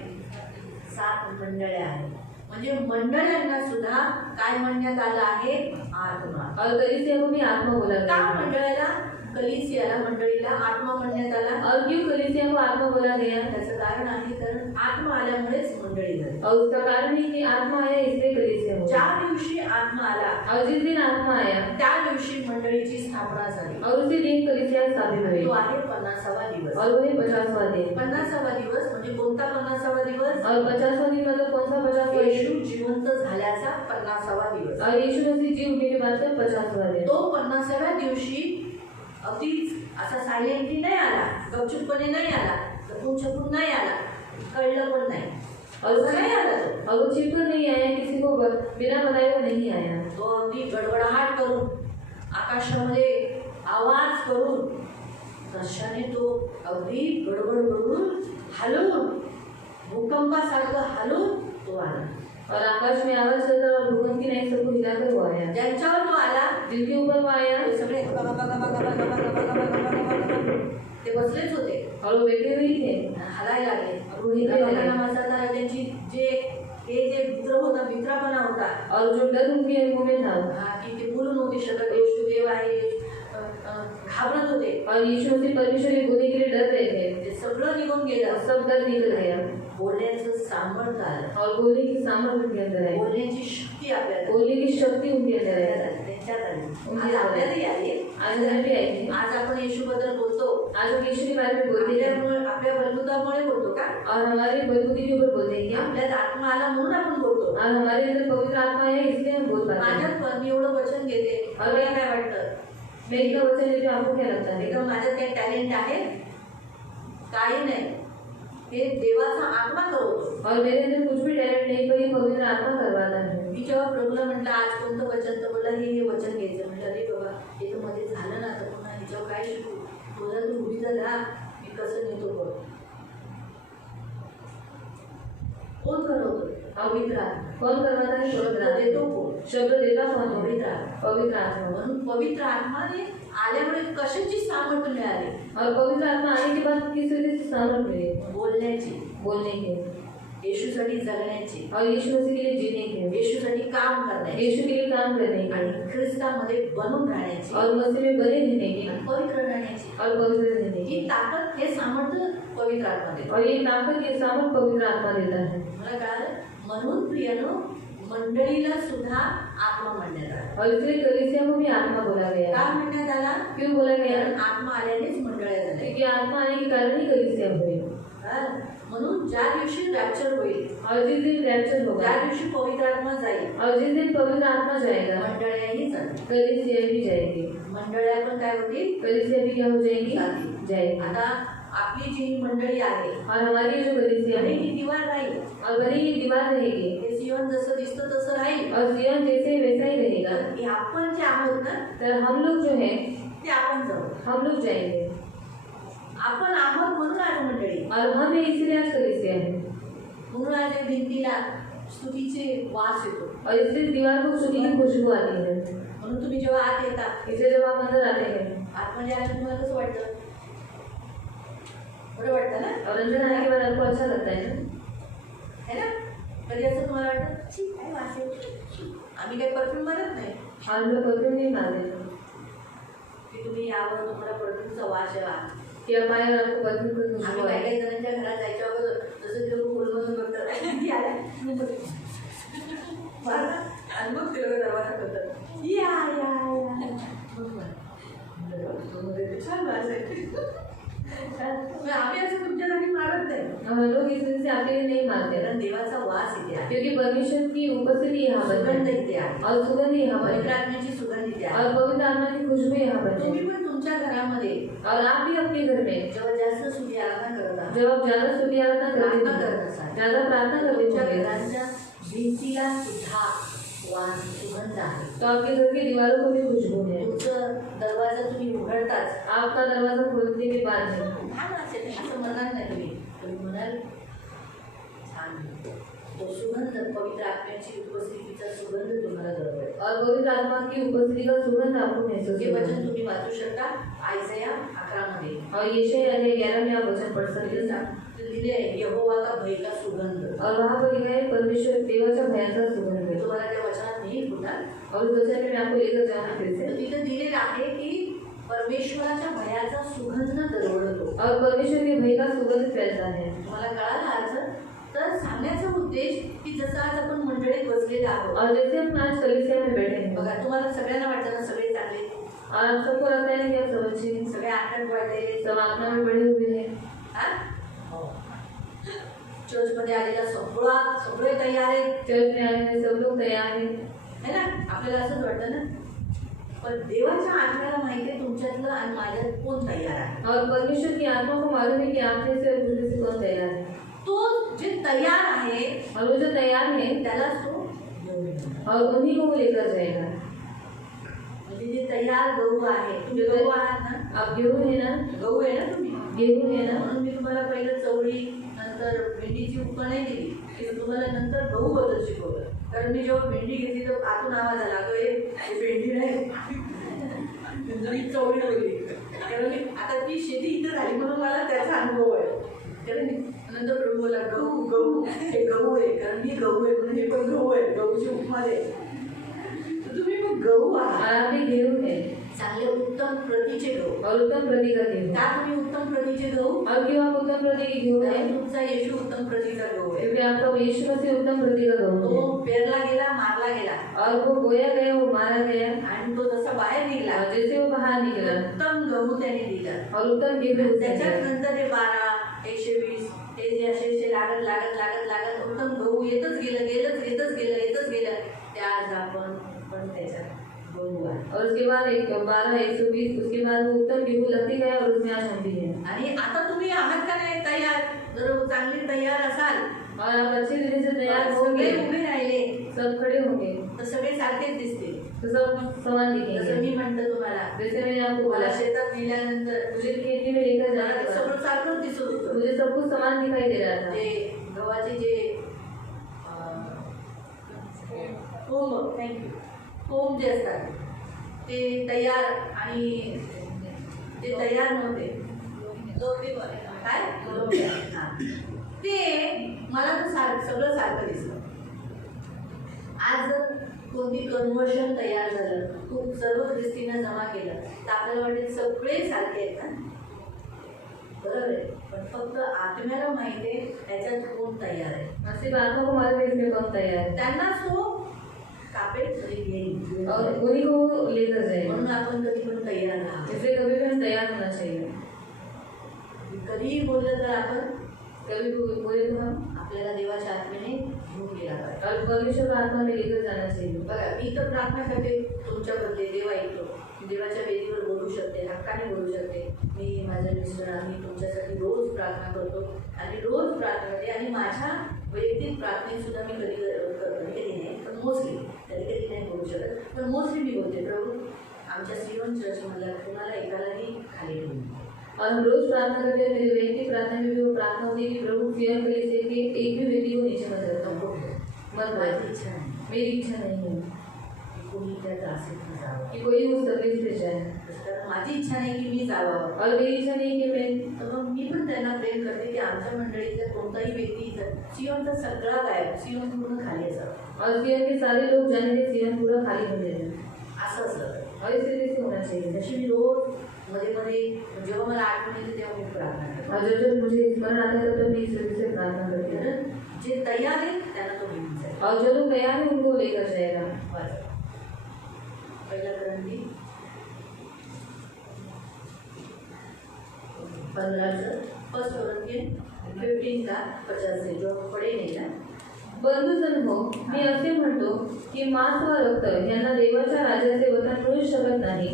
7 मंडळ्या आहेत. म्हणजे मंडळ्यांना सुद्धा काय म्हणण्यात आलं आहे? आत्मा. और कलीसिया को भी आत्मा बोला का गया. मंडळाला, कलीसियाला, मंडळीला आत्मा म्हणण्यात आला? और क्यों कलीसिया को आत्मा बोला गया? त्याचं कारण आहे कारण आत्मा आल्यामुळेच मंडळी झाली. और उसका कारण है कि आत्मा आया इसलिए कलीसिया हुआ. ज्या दिवशी आत्मा आला और जिस दिन आत्मा आया, त्या दिवशी मंडळीची स्थापना झाली. और उसी दिन कलीसिया स्थापित हुई. तो आहे 50वा दिवस. और वही 50वां दिन. 50वा दिवस म्हणजे कोणता 50वा दिवस? और 50वां दिन मतलब कौन सा 50वां? येशू जिवंत झाल्याचा 50वा दिवस. और यीशु मसीह जी उठने के बाद का 50वां दिन. तो 50व्या दिवशी अगदीच असा सायलेंटली नाही आला, गपचूपपणे नाही आला, लपून छपून नाही आला, कळलं पण नाही. और नाही आला तो. और वो छिपकर नहीं आया, किसी को बिना बताए वो नहीं आया. तो अगदी गडबडाहट करून, आकाशामध्ये आवाज करून, कशाने तो अगदी गडबड करून हलून, भूकंपासारखं हलून तो आला. और आकाश में आवाज चलता और भूकंप की नाई सबको हिलाकर वो आया. ज्यांच्यावर तो आला जिनके ऊपर वो आया, ते सगळे ते बसलेच होते. और वो बैठे हुए ही थे. हलायला लागले. वो हिलने लगे. नावाचा त्यांची जे मित्र होता, मित्रपणा होता, और जो डर उनके मुंह में था, की ते बोलू नव्हते शकत, येशू देव आहे, घाबरत होते. और यीशु मसीह परमेश्वर के बोलने के लिए डर रहे थे. ते सगळं निघून गेलं. सब डर निकल गया. बोलण्याचं सामर्थ्य आलं. और बोलने की सामर्थ्य उनके अंदर है. बोलण्याची शक्ती आपल्याला बोलने की शक्ति उनके अंदर है. त्यांच्यात आली. उनके आज अंदर आपल्यालाही आली. आज हमें भी आई थी. आज आपण येशूबद्दल बोलतो. आज हम यीशु के बारे में बोलते हैं. आपल्या बलबुतामुळे बोलतो का? और हमारे बलबुद्धि के ऊपर बोलते हैं. आपल्यात आत्मा आला म्हणून आपण बोलतो. और हमारे अंदर पवित्र आत्मा है इसलिए हम बोल पाते हैं. माझ्यात मी एवढं वचन घेते, मला काय वाटतं? मैं इतना वचन देती हूँ, आपको क्या लगता है? एकदम माझ्यात काही टॅलेंट आहे? काही नाही. हे देवाचा आत्मा करवतो. और मेरे अंदर कुछ भी टैलेंट नहीं, पर ये पवित्र आत्मा करवाता है. मी जेव्हा प्रभूला म्हटलं आज कोणतं वचन, तर बोला हे वचन घ्यायचं. म्हटलं अरे बाबा हे तर मध्ये झालं ना, तर पुन्हा ह्याच्यावर काय शिकू? बोला तू उभी तर राहा, मी कसं नेतो बघ. कोण करवतो? पवित्र आत्मा. कौन करवाता है? पवित्र आत्मा. देतो कोण? शब्द देता कौन? पवित्र आत्मा. पवित्र आत्मा. म्हणून पवित्र आत्माने आल्यामुळे कशाची सामर्थ्य मिळाली? और पवित्र आत्मा आने के बाद किस तरीके से सामर्थ्य मिली? बोलण्याची, बोलने के, येशूसाठी जगण्याची, और यीशु मसीह के लिए जीने के, येशूसाठी काम करण्याची, यीशु के लिए काम करने आणि के, ख्रिस्तामध्ये बनून राहण्याची, और मसीह में बने रहने की, आणि पवित्र राहण्याची. और पवित्र रहने ही की. ताकद, हे सामर्थ्य पवित्र आत्मा देतो. और ये ताकत, ये सामर्थ पवित्र आत्मा देता है. मला कळालं. म्हणून प्रियानो, मंडळीला सुद्धा आत्मा म्हणण्यात आला. और इसलिए कलीसिया को भी आत्मा बोला गया का है. म्हणण्यात आला? क्यों बोला गया? कारण आत्मा आल्यानेच मंडळ्या झाल्या. क्योंकि आत्मा आने के कारण ही कलीसिया हुई. म्हणून ज्या दिवशी रॅप्चर होईल, और जिस दिन रैप्चर होगा, ज्या दिवशी पवित्र आत्मा जाईल, और जिस दिन पवित्र आत्मा जाएगा, मंडळ्याही जातील. कलीसिया भी जाएगी. मंडळ्या पण काय होतील? कलीसिया भी क्या हो जाएगी? जातील. जाएगी. आता आपली जी मंडळी आहे, और हमारी जो कलीसिया भले है, ही दीवार राहील, और भले ही दीवार रहेगी, हे सियोन जसं दिसतं तसं राहील, और सिय्योन जैसे वैसा ही रहेगा, तर आपण जे आहोत ना, तो हम लोग जो है, ते आपण जाऊ. हम लोग जाएंगे. आपण आहोत म्हणून आज मंडळी, और हम ही इसलिए आज कलीसिया है. म्हणून आज या भिंतीला स्तुतीचे वास येतो. और इसलिए दीवार को स्तुति की खुशबू आती है. म्हणून तुम्ही जेव्हा आत येता, इसलिए जब आप अंदर आते हैं, आतमध्ये आलं तुम्हाला कसं वाटतं? बरं वाटतं ना? और अंदर आने के बाद आपको अच्छा लगता है ना? है ना? कधी असं तुम्हाला वाटतं छी काय वास येतो? आम्ही काही परफ्यूम मारत नाही और हम लोग परफ्यूम नहीं मारते की तुम्ही यावर तुम्हाला परफ्यूमचा वास यावा. कि आप आए और आपको परफ्यूम की आम्ही खुशबू काही आए. काही जणांच्या घरात जायच्या अगोदर जसं ते लोक खोलमधून बघतात "ती आल्या." मारतात आणि मग ते लोक दरवाजा करतात या या या. मग बरं. छान वास आहे. मग आम्ही असं तुमच्यासाठी मारत नाही, और हम लोग इस दिन से आपके लिए नहीं मारते हैं, कारण देवाचा वास इथे आहे, क्योंकि परमेश्वर की उपस्थिति यहाँ पर सुगंध है, इथे आहे, और सुगंध यहाँ पर पवित्र है, आत्म्याची सुगंध इथे आहे. और पवित्र आत्मा की खुशबू यहाँ पर तुम्ही है. पण तुमच्या घरामध्ये और आप भी अपने घर में जेव्हा जास्त स्तुती आराधना करत आहात, जब आप ज्यादा स्तुति आराधना करते प्रार्थना होंगे, करत असाल, ज्यादा प्रार्थना करते तुमच्या होंगे, घराच्या भिंतीला सुद्धा वास सुगंध आहे. तो आपके घर की दीवारों को भी खुशबू है. तुमचं दरवाजा तुम्ही उघडताच आपका दरवाजा खोलने के बाद में छान असेल असं म्हणाल नाही तुम्ही म्हणाल छान आहे. तो सुगंध पवित्र आत्म्याची उपस्थितीचा सुगंध तुम्हाला दरवळेल. और पवित्र आत्मा की उपस्थिति का सुगंध आपको महसूस हे होगा. वचन तुम्ही वाचू शकता आयझया 11 मध्ये. और यशायाह अध्याय 11 में आप वचन पढ़ सकते हैं. लिहिले आहे यहोवा का भय का सुगंध. और वहाँ पर लिखा है परमेश्वर देवाच्या भयाचा सुगंध मी है. तुम्हाला त्या वचनात नाही बोलाल, और उस वचन में मैं आपको लेकर जाऊंगा फिर से. तर तिथे दिलेलं आहे की परमेश्वराच्या भयाचा सुगंध दरवळतो. और परमेश्वर के भय का सुगंध फैलता है. तुम्हाला कळाला अर्थ? तर सांगण्याचा उद्देश की जसं आज आपण मंडळीत बसलेले आहोत, और जैसे हम आज कलीसिया में बैठे हैं, बघा तुम्हाला सगळ्यांना वाटतं ना सगळे चांगले, और आप सबको लगता है कि आप सब अच्छे हैं, सगळे आनंद वाटलेले, सब आत्मा में बड़े हुए हैं. हा? चर्चमध्ये आलेला सगळे तयार आहेत, चर्च में आए हैं, सब लोग तैयार हैं. है ना? आपल्याला असंच वाटतं ना. पण देवाच्या आत्म्याला माहिती आहे तुमच्यातलं आणि माझ्यात कोण तयार आहे. और परमेश्वर की आत्मा को मालूम है कि आप में से और मुझ में से कौन तैयार है. तो जे तयार आहे और वो जो तैयार है, त्यालाच तो घेऊन येणार. और उन्हीं को वो लेकर जाएगा. म्हणजे जे तयार गहू आहे, तुम्ही गहू आहात ना, आप गेहूं है ना, गहू आहे ना तुम्ही, गेहूं है ना. म्हणून मी तुम्हाला पहिलं चवळी नंतर भेंडीची उकळ नाही दिली, की तुम्हाला नंतर गहू बद्दल शिकवलं. कारण मी जेव्हा भेंडी घेतली तर आतून आवाज आला अगं हे भेंडी नाही मी चवळी बोलली. कारण मी आता ती शेती इथं झाली म्हणून मला त्याचा अनुभव आहे. कारण मी नंतर प्रभू बोला गहू गहू हे गहू आहे, कारण मी गहू आहे म्हणून हे पण गहू आहे, गहूची उपमा दे. तर तुम्ही मग गहू और आहात, आप भी गेहूं है, चांगले उत्तम प्रतीचे गहू. और उत्तम प्रति का गेहूं. का तुम्ही उत्तम प्रतीचे गहू? और क्यों आप उत्तम प्रति के गेहूं है? कारण तुमचा येशू उत्तम प्रतीचा गहू आहे. क्योंकि आपका यीशु मसीह उत्तम प्रति का गेहूं तो है. पेरला गेला, मारला गेला, और वो बोया गया, वो मारा गया, आणि तो जसा बाहेर निघाला और जैसे वो बाहर निकला, उत्तम गहू त्याने दिला. और उत्तम गेहूं उसने त्याच्यात दिया. नंतर हे 12, 120 हे जे असे लागत लागत लागत लागत उत्तम गहू येतच गेलं येतच गेलं. ते आज आपण पण त्याच्यात गहू आहे. और उसके बाद 12, 120, उसके बाद वो उत्तम गेहूं लगती गया, और उसमें आज हम भी हैं. आणि आता तुम्ही आहात का नाही तयार? जर चांगले तयार असाल, और आप अच्छे तरह से तैयार सगळे होंगे, उभे राहिले सब खड़े होंगे, तर सगळे सारखेच दिसतील. तो सब समान जसं दिखेंगे. मी म्हणतो तुम्हाला, जैसे मैंने आपको मला बोला, शेतात नेल्यानंतर मुझे खेती में लेकर मला जाना ते था, सगळं सारखंच दिसत होतं. मुझे सब कुछ समान दिखाई दे रहा था. जे गव्हाचे जे कोंब जे असतात ते तयार आणि ते तयार नव्हते. काय हां. ते मला तर सगळं सारखं दिसलं. आज जर कोणती कन्व्हर्शन तयार झालं, खूप सर्व ख्रिस्तींना जमा केलं तर आपल्याला वाटेल सगळे सारखे आहेत ना. बरोबर आहे, पण फक्त आत्म्याला माहिती आहे त्याच्यात कोण तयार आहे. सिर्फ आत्मा को मालूम है इसमें कौन तैयार है त्यांनाच तो कापेल तरी घेईल. और उन्हीं को लेकर जाएगा. म्हणून आपण कधी पण तयार राहा. इसलिए कभी भी हम तैयार होना चाहिए. कधीही बोललं तर आपण कभी भी बोले तो हम आपल्याला देवाच्या आत्म्याने घेऊन गेला पाहिजे. और परमेश्वर को आत्मा में लेकर जाना चाहिए. बघा, मी तर प्रार्थना करते तुमच्या बदले, देव ऐकतो. देवाच्या वेदीवर बोलू शकते, हक्काने बोलू शकते. मी माझ्या मिस्टर आम्ही तुमच्यासाठी रोज प्रार्थना करतो आणि रोज प्रार्थना करते आणि माझ्या वैयक्तिक प्रार्थनेत सुद्धा मी कधी नाही, पण मोस्टली कधी नाही बोलू शकत, पण मोस्टली मी बोलते, प्रभू आमच्या सियोन चर्चमधल्या कुणाला एकालाही खाली ठेवून. और हम रोज प्रार्थना करते हैं. मेरी व्यक्ति प्रार्थना में भी वो प्रार्थना होती है कि प्रभु सियन के लिए कि एक भी व्यक्ति को नीचे मत रखो. मत माझी रखो. इच्छा नाही मेरी इच्छा नहीं है की कोणी त्या त्रासीत जावं. कि कोई उस तकलीफ से जाए. कारण माझी इच्छा नाही की मी जावावं. और मेरी इच्छा नहीं कि मैं तर मग मी पण त्यांना प्रेम करते की आमच्या मंडळीतल्या कोणताही व्यक्ती इथं सियोनचा सगळा गायब, सियोन पूर्ण खाली असावं. और सियन के सारे लोग जाने के सियन पूरा खाली हो जाए. असं असलं और इस तरीके से होना चाहिए. जशी मी रोज मध्ये मध्ये जेव्हा मला आठवण येते तेव्हा मी प्रार्थना करते. और जब मुझे स्मरण आता है तब मैं इस तरीके से प्रार्थना करती हूँ. कारण जे तयार आहे त्यांना तो घेऊन जाईल. और जो लोग तैयार है उनको लेकर जाएगा. बरं. पहिला ग्रंथी 15 फर्स्ट कोरिंथियन 15 का 50 से जो पडे नाही ना. बंधुजन हो, मी असे म्हणतो की मांस व रक्त यांना देवाच्या राज्याचे वतन मिळू शकत नाही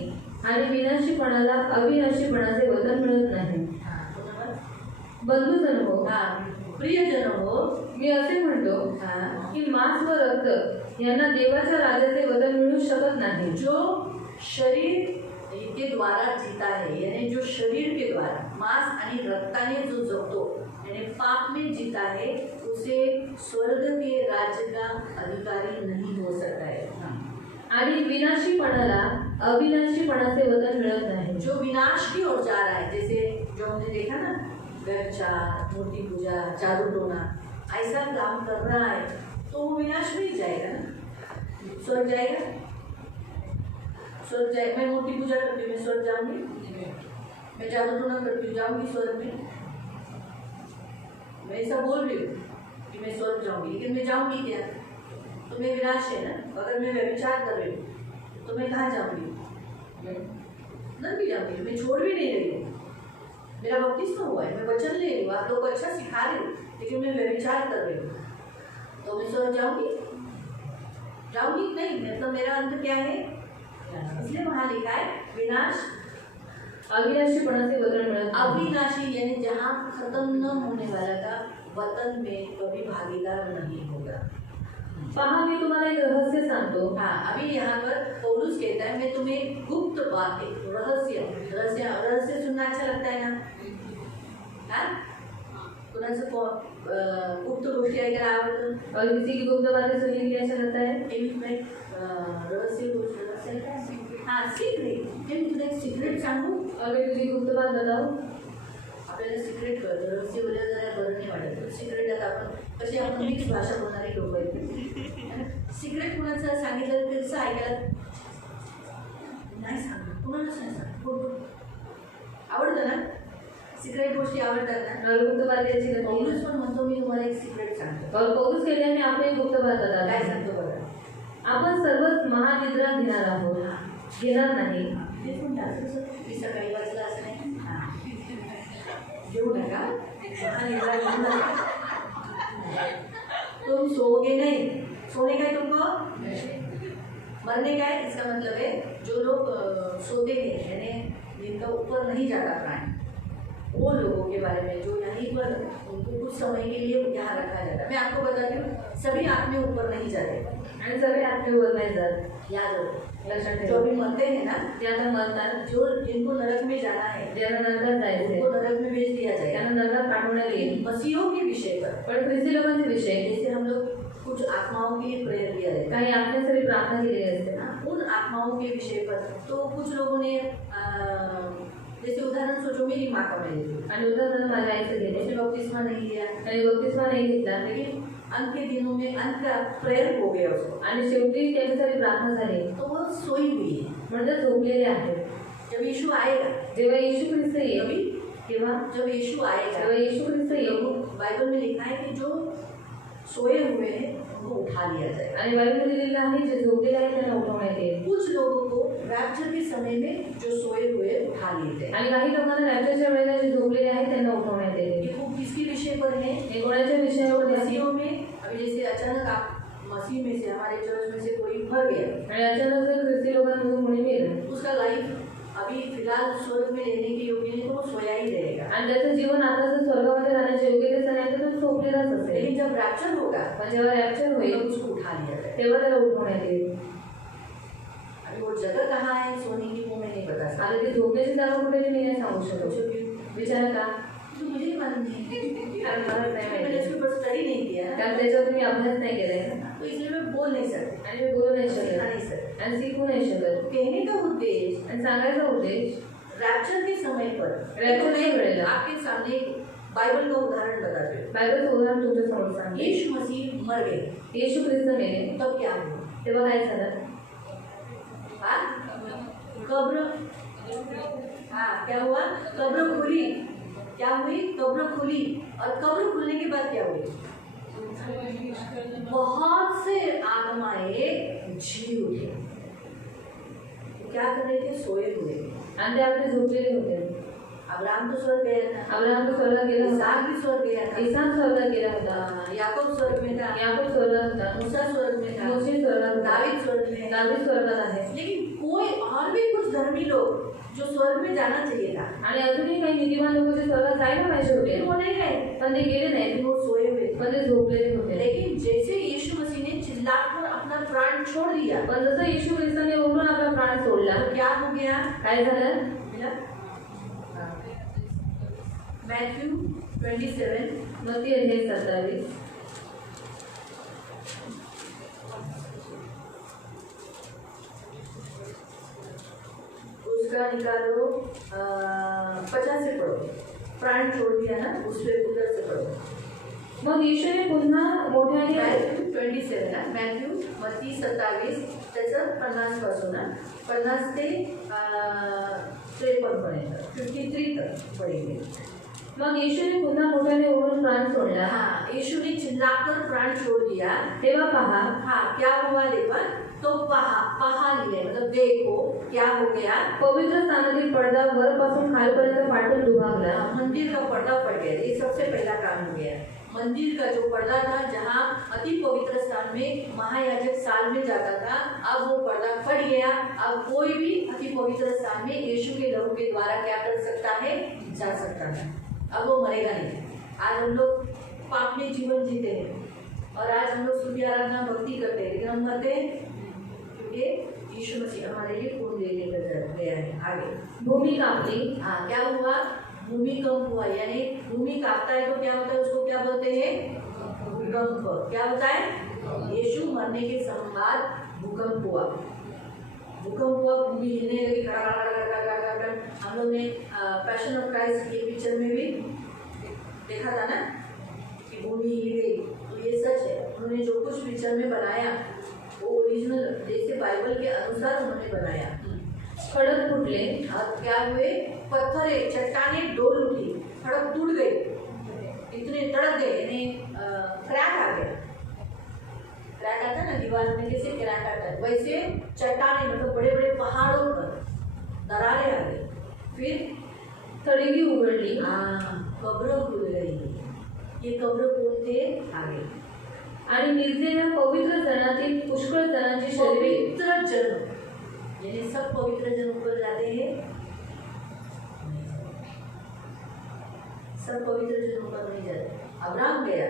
आणि विनाशीपणाला अविनाशीपणाचे वतन मिळत नाही. बंधुजन हो, प्रियजन हो, मी असे म्हणतो की मांस व रक्त यांना देवाच्या राज्याचे वतन मिळू शकत नाही. जो शरीर के द्वारा जीता है, यानी जो शरीर के द्वारा मांस आणि रक्ताने जो जगतो यानी पाप में जीता है, उसे स्वर्ग के राज्य का अधिकारी नहीं हो सकता है. आणि विनाशीपणाला अविनाशीपणाचे वतन मिळत नाही. जो विनाश की ओर जा रहा है, जैसे जो हमने देखा ना, व्यभिचार, मूर्ति पूजा, जादू टोना, ऐसा काम कर रहा है तो वो विनाश में ही जाएगा ना. स्वर्ग जाएगा, स्वर्ग जाएगा. मैं मूर्ति पूजा करती हूँ, मैं स्वर्ग जाऊंगी. मैं जादू टोना करती हूँ, जाऊंगी स्वर्ग में. मैं ऐसा बोल रही हूँ कि मैं स्वर्ग जाऊंगी, लेकिन मैं जाऊंगी क्या? तो मैं विनाश है ना. अगर मैं व्यभिचार कर रही हूँ तो मैं कहाँ जाऊंगी? नरक भी जाऊंगी. मैं छोड़ भी नहीं रही हूँ, मेरा बपतिस्मा हुआ है, मैं वचन ले रही हूँ, आप लोग को अच्छा सिखा रही हूँ, लेकिन मैं व्यभिचार कर रही हूँ तो मैं स्वर्ग जाऊंगी? जाऊंगी नहीं. मतलब मेरा अंत क्या है? इसलिए वहाँ लिखा है विनाश अविनाशीपणाचे वतन मिळत नाही. अविनाशी, यानी जहाँ खत्म न होने वाला का वतन में कभी भागीदार नहीं होगा. पहा, मी तुम्हाला एक रहस्य सांगतो. हाँ, अभी यहाँ पर पौलुस कहता है मैं तुम्हें गुप्त बातें, रहस्य सुनना अच्छा लगता है ना. हाँ, कुणाचं गुप्त गोष्टी ऐकायला आवडतं. और किसी की गुप्त बातें सुनने के लिए अच्छा लगता है. रहस्य गोष्ट हाँ, सिक्रेट. मी तुला एक सिक्रेट सांगू. और मैं तुझे गुप्त बात बताऊं. आपल्याला सिक्रेट कळतं, रहस्य बोलल्या जरा बरं नाही वाटत. सिक्रेट आता आपण कशी आपण मिक्स भाषा बोलणारी लोक आहेत. सिक्रेट कुणाचं सांगितलं तरी कसं ऐकायला नाही सांगत, कुणालाच नाही सांगत. आवडतं ना सिक्रेट गोष्टी, आवडतात ना. और गुप्त बातें अच्छी लगती पौलुस हैं. पण म्हणतो मी तुम्हाला एक सिक्रेट सांगतो. और पौलुस कहते हैं मैं आपको एक गुप्त बात बताता काय हूं. सांगतो बघा. आपण सर्वच महानिद्रा घेणार आहोत. घेणार नाही. ते पण टाकतो मी सकाळी वाचलं असं नाही. घेऊ नका, महानिद्रा घेऊ नका. तुम सोओगे नहीं. सोने का है तुमको, मरने का है. इसका मतलब है जो लोग सोते हैं, यानी जिनका ऊपर नहीं जाता प्राण, वो लोगों के बारे में जो यहीं पर उनको कुछ समय के लिए यहाँ रखा जाता है. मैं आपको बताती हूँ, सभी आत्मे ऊपर नहीं जाते आणि सगळे आत्मेवर नाही जात. याद रखो. लक्षात जो ठेवा. भी मरते हैं ना, ते आता मरतात. जो जिनको नरक में जाना है, ज्यांना नरकात जायचंय उनको नरक में भेज दिया जाएगा. त्यांना नरकात पाठवण्यात येईल. मसीहों के विषय पर, पण ख्रिस्ती लोकांचे विषय जैसे हम लोग कुछ आत्माओं के लिए प्रेयर किया जाता है, काही आत्म्यासाठी प्रार्थना केलेली असते. उन आत्माओं के विषय पर तो कुछ लोगों ने जैसे उदाहरण सोचो, मेरी माँ का मैं लेती हूँ. आणि उदाहरण माझ्या आईचं गेले. उसने बपतिस्मा नहीं लिया, आणि बपतिस्मा नाही घेतला. लेकिन अंत के दिनों में अंत का प्रेयर हो गया उसको, आणि शेवटी त्यांच्यासाठी प्रार्थना झाली. तो वो सोई हुई है. म्हणजे झोपलेले आहेत. जब यीशु आएगा जेव्हा येशू ख्रिस्त येईल तभी केव्हा जब यीशु आएगा, तेव्हा येशू ख्रिस्त येईल बाइबल में लिखा है कि जो सोए हुए हैं उनको उठा लिया जाएगा। आणि बाईबलमध्ये लिहिलेलं आहे जे झोपलेले आहेत त्यांना उठवण्यात येईल कुछ लोगों को रैप्चर के समय में जो सोए हुए उठा लिए जाएंगे। आणि काही लोकांना रॅप्चरच्या वेळेला जे झोपलेले आहेत त्यांना उठवण्यात येईल। ये खूब किसके विषय पर है? हे कोणाच्या विषयावर आहे? मसीहों में। अभी जैसे अचानक आप मसीह में से, हमारे चर्च में से कोई मर गया, आणि अचानक जर ख्रिस्ती लोकांमधून कोणी मेलं उसका लाइफ अभी फिलहाल स्वर्ग में रहने के योग्य नहीं, तो वो सोया ही रहेगा। आणि त्याचं जीवन आता जर स्वर्गामध्ये राहण्याच्या योग्यतेचं नाही तर तो झोपलेलाच असेल। लेकिन जब रैप्चर होगा पण जेव्हा रॅप्चर तब होईल उसको उठा लिया जाएगा। तेव्हा त्याला उठवण्यात येईल। अभी वो जगह कहाँ है सोने की वो मैं नहीं बता सकता। आता ती झोपण्याची जागा कुठे मी नाही सांगू शकत। पूछो क्यों? विचारा का? तो मुझे ही मालूम नहीं, कारण मला नाही मैंने माहिती इसके ऊपर स्टडी नहीं किया है, कारण त्याच्यावर तुम्ही अभ्यास नाही केलाय तो इसलिए मैं बोल नहीं सकती, आणि मी बोलू नाही सिखा शकत नहीं सकती। आणि शिकू नाही शकत। कहने का उद्देश्य आणि सांगायचा उद्देश रैप्चर के समय पर रैप्चर के वेळेला आपके सामने बाइबल का उदाहरण बताते हैं। बायबलचं उदाहरण तुमच्या समोर सांगे। यीशु मसीह मर गए, येशू ख्रिस्त मेले तब क्या हुआ? तेव्हा काय झालं? हाँ? कब्र, हाँ क्या हुआ? कब्र खुली। क्या हुई? कब्र खुली। और कब्र खुलने के बाद क्या हुई? बहुत से आत्माएं जी उठे। क्या कर रहे थे? सोए हुए। आणि ते आपले झोपलेले होते। अब्राहम तो स्वर्ग गया था, अब्राहम तो स्वर्गात गेला होता, इसहाक भी स्वर्ग गया था, इसहाक स्वर्गात गेला होता, याकूब स्वर्ग में था, याकूब स्वर्गात होता, मूसा स्वर्ग में था, मोशे स्वर्गात होता, दावीद स्वर्ग में है। दावीद स्वर्गात आहे। लेकिन कोई और भी कुछ धर्मी लोग जो स्वर्ग में जाना चाहिए था, आणि अजूनही काही नीतिमान लोक जे स्वर्गात जायला पाहिजे होते लेकिन वो नहीं गए, पण ते गेले नाही, लेकिन वो सोए हुए थे। पण ते झोपलेले होते। लेकिन जैसे यीशु मसीह ने चिल्लाकर अपना प्राण छोड़ दिया, पण जसं येशू ख्रिस्ताने ओरडून आपला प्राण सोडला तो क्या हो गया? काय झालं? मिला? मैथ्यू 27 मत्ती अध्याय 27 उसका निकालो 50 से पढ़ो। प्राण छोड़ दिया ना, उससे उधर से पढ़ो। मग येशूने पुन्हा मोठ्याने मॅथ्यू 27 ना, मॅथ्यू मत्ती 27 त्याचं 50 पासून 50 ते 53 पर्यंत 53 तक पडेल। मग येशूने पुन्हा मोठ्याने ओरडून प्राण सोडला। हाँ, यीशु ने चिल्लाकर प्राण छोड़ दिया। तेव्हा पहा हाँ, क्या हुआ देखो? तो पहा लिए मतलब देखो क्या हो गया? पवित्र स्थानातील पडदा वरपासून खालपर्यंत फाटून दुभागला। मंदिर का पर्दा फट गया। ये सबसे पहला काम हो गया। मंदिर का जो पर्दा था, जहाँ अति पवित्र स्थान में महायाजक साल में जाता था, अब वो पर्दा फट गया। अब कोई भी अति पवित्र स्थान में यीशु के लहू के द्वारा क्या कर सकता है? जा सकता है। अब वो मरेगा नहीं। आज हम लोग पाप में जीवन जीते हैं और आज हम लोग स्तुति आराधना भक्ति करते हैं, लेकिन हम मरते हैं क्योंकि यीशु मसीह हमारे लिए खून दे लेकर गया है। आगे भूमि कापली। हाँ, क्या हुआ? भूमिकंप हुआ। यानी भूमि कांपता है तो क्या होता है? उसको क्या बोलते हैं? भूकंप। क्या होता है? यीशु मरने के बाद भूकंप हुआ। भूकंप हुआ, भूमि हिलने लगी, हम लोग ने passion of Christ K picture में भी देखा था ना कि भूमि हिल गई। तो ये सच है, उन्होंने जो कुछ पिक्चर में बनाया वो ओरिजिनल जैसे बाइबल के अनुसार उन्होंने बनाया। खडक फुटले। और क्या हुए? पत्थर चट्टाने डोल उठी, खड़क टूट गई, इतने तड़क गए, यानी क्रैक आ गया। क्रैक आता है ना दीवार में, कैसे क्रैक आता है वैसे चट्टाने मतलब बड़े बड़े पहाड़ों पर दरारें आ गई। फिर तळीगी उघडली। कब्र खुल गई। ये कब्र खोलते आगे आणि निर्जन पवित्र जनातील पुष्कळ जणांची शरीरे पवित्र जन, यानी सब पवित्र जन ऊपर जाते हैं, सब पवित्र जन ऊपर नहीं जाते। अब्राहम गया,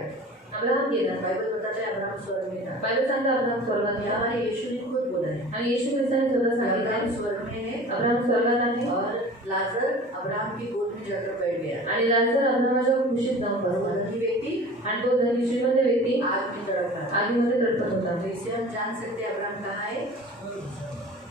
अब्राहम गेला। बाइबल बताता है अब्राहम स्वर्ग में था। बायबल सांगते अब्राहम स्वर्गात ये गेला। हमारे यीशु ने खुद बोला है, आणि येशू ख्रिस्ताने स्वतः सांगितलं अब्राहम स्वर्ग में है अब्राहम स्वर्गात आहे और लाजर अब्राहम की गोद में जाकर बैठ गया। आणि लाजर अब्राहमाच्या कुशीत जाऊन और वो बसला धनी व्यक्ति आणि तो धनी श्रीमंत व्यक्ती आग में तड़प रहा था। आगीमध्ये तडपत होता। तो इससे हम जान सकते हैं अब्राहम कहाँ है।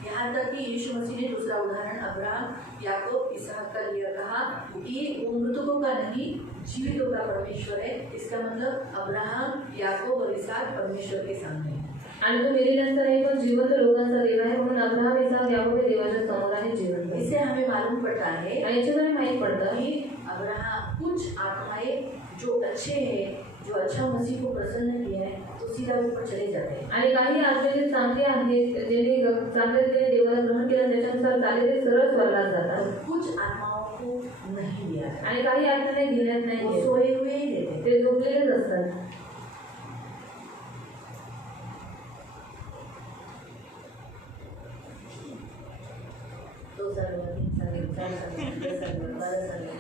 यहाँ तक कि यीशु मसीह ने दूसरा उदाहरण अब्राहम याकूब इसहाक का लिया, कहा कि वो मृतकों का नहीं जीवितों का परमेश्वर है। इसका मतलब अब्राहम याकूब और इसहाक परमेश्वर के सामने है। आणि तो मेलेल्यांचा नाही पण जिवंत लोकांचा देव आहे, म्हणून अब्राहम इसहाक याकूब हे देवाच्या समोर आहे जिवंत। इससे हमें मालूम पड़ता है आणि याच्याद्वारे माहीत पडतं कि अब्राहम कुछ आत्माएं जो अच्छे हैं, जो अच्छा मसीह को प्रसन्न किया है, तो सीधा ऊपर चले जाते हैं। आणि काही आत्मे जे चांगले आहेत, ज्यांनी चांगले देवाला ग्रहण केलं त्याच्यानुसार चालले ते सरळ स्वर्गात जातात. कुछ आत्माओं को नहीं लिया जाता, आणि काही आत्म्यांना घेण्यात नाही वो येत. सोए हुए ही रहते हैं. ते झोपलेलेच असतात. दो साल हुआ, 3 साल हुआ, 4 साल हुआ, 10 साल हुआ, 12 साल हुआ.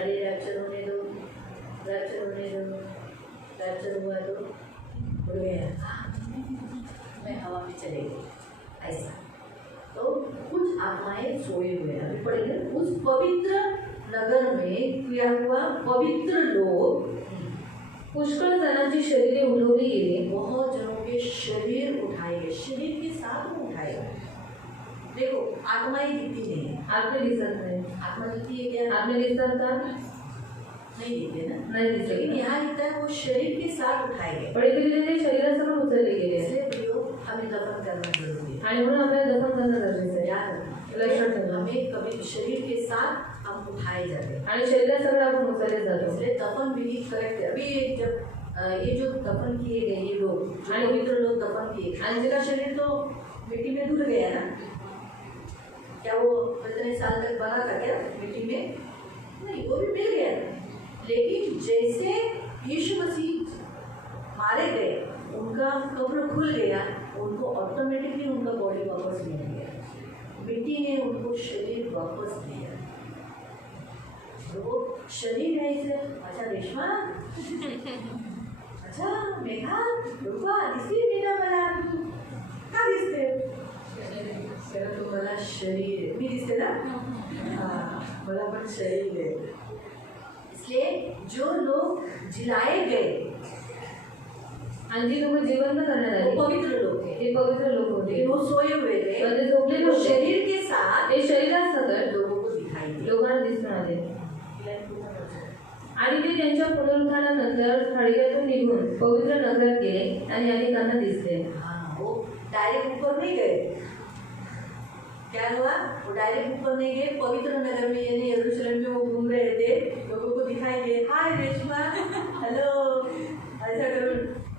अरे रैप्चर होने दो, रैप्चर होने दो. रैप्चर हुआ तो उड़ गया, मैं हवा में चले गई, ऐसा. तो कुछ आत्माएं सोए हुए हैं. अभी पढ़ेंगे. उस पवित्र नगर में क्या हुआ? पवित्र लोग, पुष्कळ जणांची शरीरे उडवली गेली. बहुत जनों के शरीर उठाए गए. शरीर के साथ में उठाए गए. देखो आत्माएं दिखती नहीं है. आत्मे दिसत नाही. आत्मा दिखती है क्या? आत्मे दिसतात का? नहीं दिखते ना. नाही दिसत. लेकिन यहाँ लिखता है वो शरीर के साथ उठाए गए. पण इथे लिहिलेले ते शरीरासमोर उचलले गेले. इसलिए प्रियो हमें दफन करना जरूरी है. आणि म्हणून आपल्याला दफन करणं गरजेचं आहे. याद रखना. लक्षात ठेवा. हमें कभी शरीर के साथ हम उठाए जाते हैं. आणि शरीरासमोर आपण उचलले जातो. इसलिए दफन विधि करेक्ट है. अभी जब ये जो दफन किए गए ये लोग, जो पवित्र लोग दफन किए, आणि जिनका शरीर तो मिट्टी में धुल गया ना, क्या वो इतने साल तक बना था क्या मिट्टी में? नहीं, वो भी मिल गया. लेकिन जैसे यीशु मसीह मारे गए, उनका कब्र खुल गया, उनको ऑटोमेटिकली उनका बॉडी वापस मिल गया. मिट्टी ने उनको शरीर वापस दिया. तो शरीर है इसे. अच्छा रेशमा, अच्छा मेघा, रुपा, दिसते मेरा मला का दिसते? तो मला शरीर मी दिसते ना. हाँ, मला पण शरीर है. इसलिए जो लोग जिलाए गए, आणि जी लोक जिवंत करण्यात आली, वो पवित्र लोग थे. ते पवित्र लोक होते. वो सोए हुए थे. पण ते झोपलेले वो होते. शरीर के साथ ते शरीरात सकट लोगों को दिखाई दिए. लोकांना दिसून आले. आणि ते त्यांच्या पुनरुत्थानानंतर खळग्यातून निघून पवित्र नगरात गेले आणि अनेकांना दिसले. हाँ, वो डायरेक्ट ऊपर नहीं गए. क्या हुआ? वो डायरेक्ट ऊपर नहीं गए. पवित्र नगर में यानी यरूशलेम में वो घूम रहे थे. लोगों को दिखाई दिए. हाय रेशमा, हेलो, ऐसा करो,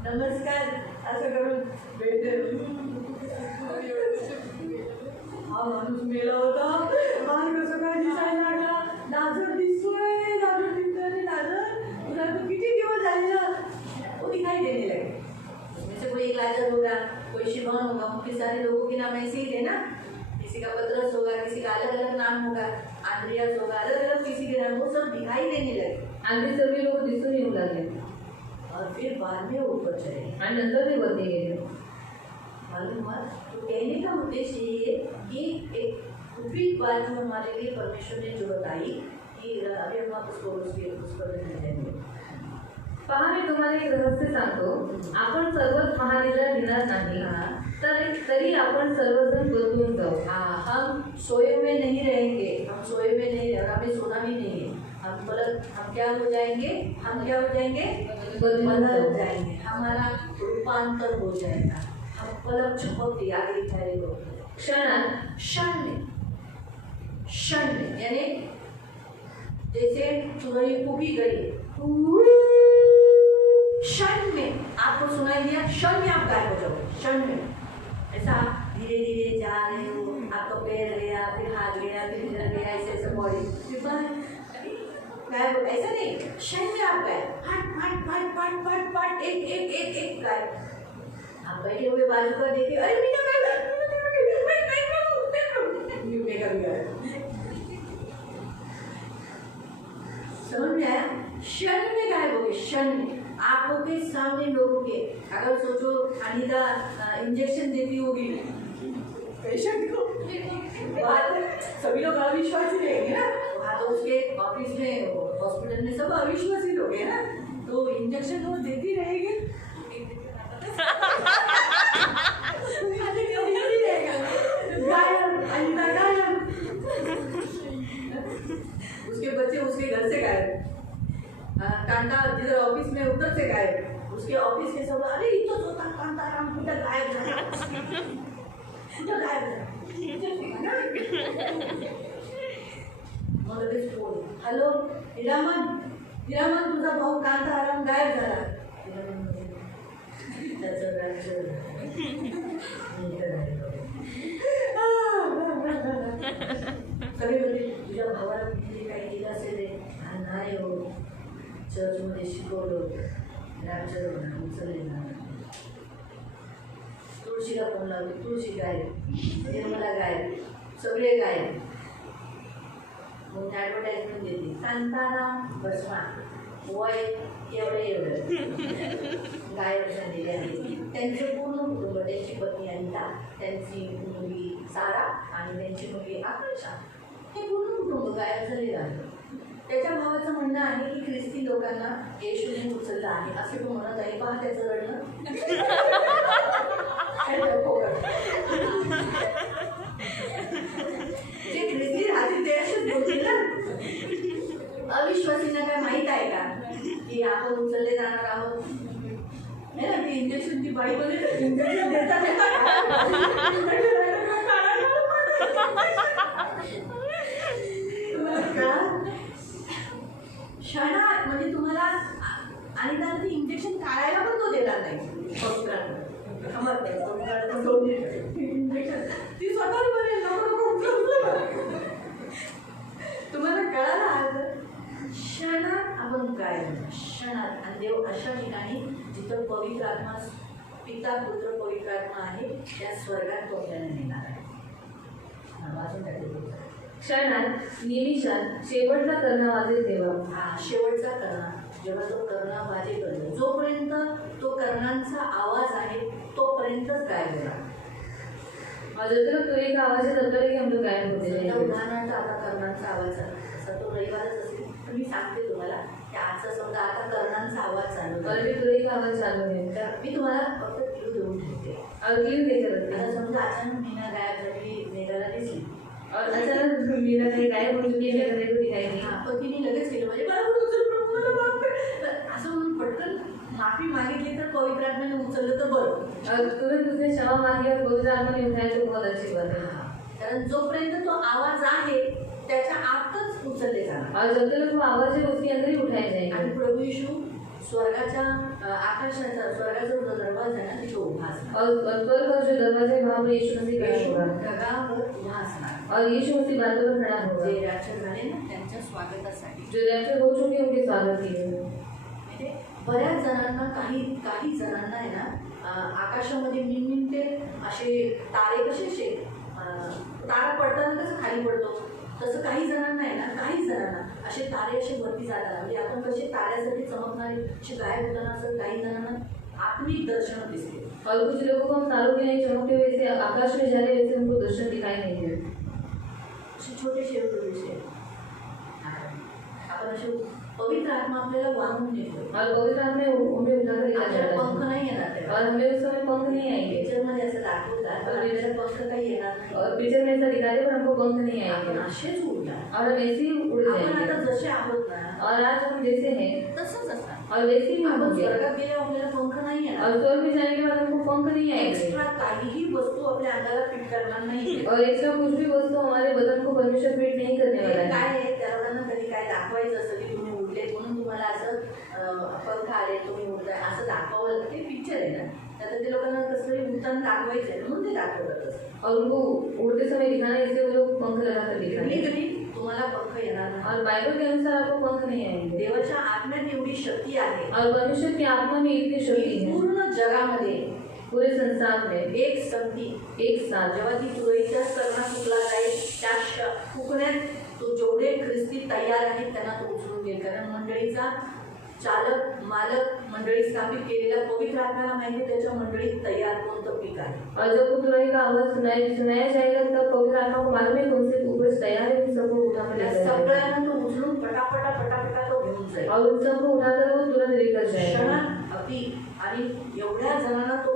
नमस्कार, ऐसा करो, बैठे. हा माणूस मेला होता. मार्ग सगळा दिसायला लागला. नाजर दिसतोय, नाजर दिसतोय, नाजर तुला तो किती दिवस झाले ना. वो दिखाई देने लगे. उसमें से कोई एक लाजर होगा, कोई शिमोन होगा. उनके सारे लोगों के नाम ऐसे ही थे ना. किसी का पतरस होगा, किसी का अलग अलग नाम होगा, आंद्रियास होगा, अलग अलग किसी के नाम. वो सब दिखाई देने लगे. आणि ते सगळे लोक दिसून येऊ लागले. और फिर बाद में ऊपर चले. आणि नंतर ते वरती गेले. मालूम हुआ? तो कहने का उद्देश्य ये कि एक उपयुक्त बात जो हमारे लिए परमेश्वर ने जो बताई कि अभी हम आप उसको उस पर देंगे. पहा, मी तुम्हाला एक रहस्य सांगतो. आपण सर्वच महालीला घेणार नाही, तरी आपण सर्वजण बदलून जाऊ. हाँ, हम सोए हुए नहीं रहेंगे. हम सोए हुए नहीं और हमें सोना भी नहीं है. हम क्या हो जाएंगे? हम क्या हो जाएंगे? बदल जाएंगे. हमारा रूपांतर हो जाएगा. हम पलक झपकते आगे दिखाए लोग क्षणात, क्षण में यानी जैसे सुनाई फूकी गई, क्षण में आपको सुनाई दिया, क्षण में आप गायब हो जाओगे. क्षण में ऐसा आप धीरे धीरे जा रहे हो. आपका पैर गया, फिर हाथ गया, फिर इधर गया, ऐसे ऐसे बॉडी फिर गायब. ऐसा नहीं, क्षण में आप गायब. फट फट फट फट फट फट एक एक एक एक गायब. आप बैठे हुए बाजू का देखे, अरे मीना समझ में आया? क्षण में गायब हो गए. क्षण में आंखों के सामने लोगों के. अगर सोचो अनिता इंजेक्शन देती होगी पेशेंट को, सभी लोग अविश्वासी रहेंगे ना. हाँ, तो उसके ऑफिस में हॉस्पिटल में सब अविश्वासी लोग हैं ना, तो इंजेक्शन वो देती रहेगी. उसके बच्चे उसके घर से गायब. कांता जिधर ऑफिस में उधर से गायब. उसके ऑफिस के सब, अरे ये तो कांता राम कुछ गायब मग लगेच फोन, हॅलो हिरामन, हिरामन तुझा भाऊ कांताराम गायब झाला. हिरामन म्हणजे त्याचं राज्य कधी कधी तुझ्या भावाला कुठेतरी काही दिलं असेल रे. नाही हो, चर्चमध्ये शिकवलं रॅप्चर होणार, उचलले. तुळशीला फोन लावली, तुळशी गायब, निर्मला गायब, सगळे गायब. मग ॲडव्हर्टाईजमेंट देते, कांताराम भस्मा, वय एवढं एवढं गायब झालेले आहे. त्यांचे पूर्ण कुटुंब, त्यांची पत्नी अनिता, त्यांची मुलगी सारा आणि त्यांची मुलगी आकांक्षा, हे पूर्ण कुटुंब गायब झालेलं आहे. त्याच्या भावाचं म्हणणं आहे की ख्रिस्ती लोकांना येशूने उचललं आहे असे तो म्हणत आहे. पहा त्याचं रडणं. जे ख्रिस्ती राहतील ते असेच बोलतील ना. अविश्वासींना काय माहित आहे का की आपण उचलले जाणार आहोत? नाही ना, ती इंजेक्शन ती बाई बोलली, इंजेक्शन देता क्षणात म्हणजे तुम्हाला आणि त्याला ती इंजेक्शन काढायला पण तो देणार नाही. इंजेक्शन ती स्वतः बरेल, तुम्हाला कळालं आज क्षणात आपण काय क्षणात. आणि देव अशा ठिकाणी जिथं पवित्र आत्मा, पिता पुत्र पवित्र आत्मा आहे, त्या स्वर्गात तो आपल्याला नेणार आहे. वाचून टाकले. क्षणात निमिषात शेवटचा करणा वाजेल तेव्हा. हा शेवटचा करणा, जेव्हा तो करणा वाजेपर्यंत, जोपर्यंत तो कर्णांचा आवाज आहे तोपर्यंतच गायब होणार. और जब तक तुरी का आवाज है तब तक ही हम लोग गायब होते समजा रहेंगे. उदाहरणार्थ आता कर्णांचा आवाज असा तो रविवारच असेल, पण मी सांगते तुम्हाला की आजचा समजा आता कर्णांचा आवाज चालू और आहे, भी तुरी का आवाज चालू है तर मी तुम्हाला फक्त क्लू देऊन ठेवते. और क्यों देकर रखते आता हैं. समजा अचानक मीना गायब झाली, मेघाला दिसली, और अचानक मीरा कहीं गायब हो चुकी है, मेरे को दिखाई नहीं. हा पण तिने लगेच केलं म्हणजे मला उचल, मला माफ कर, असं म्हणून पटकन माफी मागितली तर पवित्र आत्म्याने उचललं तर बरं. और तुरंत उसने क्षमा मांगी और पवित्र आत्मा ने उठाया तो बहुत अच्छी बात है. कारण जोपर्यंत तो आवाज आहे त्याच्या आतच उचलले जाणार. और जब तक वो आवाज है उसके अंदर ही उठाए आणि जाएंगे. प्रभू येशू स्वर्गाच्या आकाशाचा स्वर्गाचा जो दरवाजा आहे ना तिथे उभा असणार. और स्वर्ग का जो दरवाजा है वहाँ पर यीशु मसीह खड़ा येशू होगा. ढगावर उभा असणार. और यीशु मसीह बातों पर खड़ा होगा. जे रॅप्चर झाले ना त्यांच्या स्वागतासाठी. जो रैप्चर हो चुके हैं उनके स्वागत के लिए. म्हणजे बऱ्याच जणांना काही जणांना आहे ना आकाशामध्ये मिनमिनते असे तारे कसे असे तारा पडताना कसं खाली पडतो तसं काही जणांना आहे ना, काही जणांना असे तारे असे वरती जातात. म्हणजे आपण कसे ताऱ्यासाठी चमकणारे असे गायब होताना असं काही जणांना आत्मिक दर्शन दिसते. और कुछ लोगों को हम तारों के नहीं चमकते हुए ऐसे आकाश में जा रहे वैसे उनको दर्शन दिखाई नहीं दे. असे छोटे शेवटे विषय आपण असे पवित्र आत्मा आपल्याला वाहून नेतो. और पवित्र आत्मा हमें उठाकर लेकर आपल्याला जाता पंख है. नाही येणार तेव्हा. और हमें उस समय पंख नहीं आएंगे. पिक्चरमध्ये असं दाखवतात पण आपल्याला पंख काही येणार नाही. और पिक्चर में ऐसा दिखाते पर हमको पंख नहीं आपण आएंगे. असेच उडणार. और हम ऐसे ही उड़ आपण आता जाएंगे. जसे आहोत ना और आज हम जैसे हैं तसंच असणार. और वैसे ही हम आपण होंगे. स्वर्गात गेल्यावर आपल्याला पंख नाही येणार. और स्वर्ग में जाने के बाद हमको पंख नहीं आएंगे. एक्स्ट्रा काहीही वस्तू आपल्या अंगाला फिट करणार नाही. और एक्स्ट्रा कुछ भी वस्तु हमारे बदन को परमेश्वर फिट नहीं करने वाला है. काय आहे त्या लोकांना कधी काय दाखवायचं असतं की तुम्ही उडले म्हणून तुम्हाला असं पंख आले तुम्ही उडताय असं दाखवावं लागतं. ते पिक्चर आहे ना, त्यात ते लोकांना कसं उडताना दाखवायचं आहे म्हणून ते दाखवतात. और उनको उड़ते समय दिखाना इसलिए वो लोग पंख लगाकर दिखाते हैं. कधी तुम्हाला पंख येणार नाही. और बाइबल के अनुसार आपको पंख नहीं आएंगे. देवाच्या आत्म्यात एवढी शक्ती आहे और परमेश्वर की आत्मा में इतनी शक्ति की है पूर्ण जगामध्ये पूरे संसार में एक संगती एक साथ. जेव्हा ती तुळईचा करणा फुकला जाईल त्या फुकण्यात तो जेवढे ख्रिस्ती तयार आहेत त्यांना तो उचलून घेईल. कारण मंडळीचा चालक मालक मंडळी स्थापित केलेल्या पवित्र आत्म्याला माहिती आहे त्याच्या मंडळीत तयार कोणतं पीक आहे. और जब तुरई का आवाज सुनाया जाएगा तब पवित्र आत्मा को मालूम है कौन से उपज तैयार है. उन सबको उठाकर त्या लेकर जाएगा. सगळ्यांना तो उचलून पटापटा तो घेऊन जाईल. और उन सबको उठाकर वो तुरंत लेकर जाएगा. क्षणात अति आणि एवढ्या जणांना तो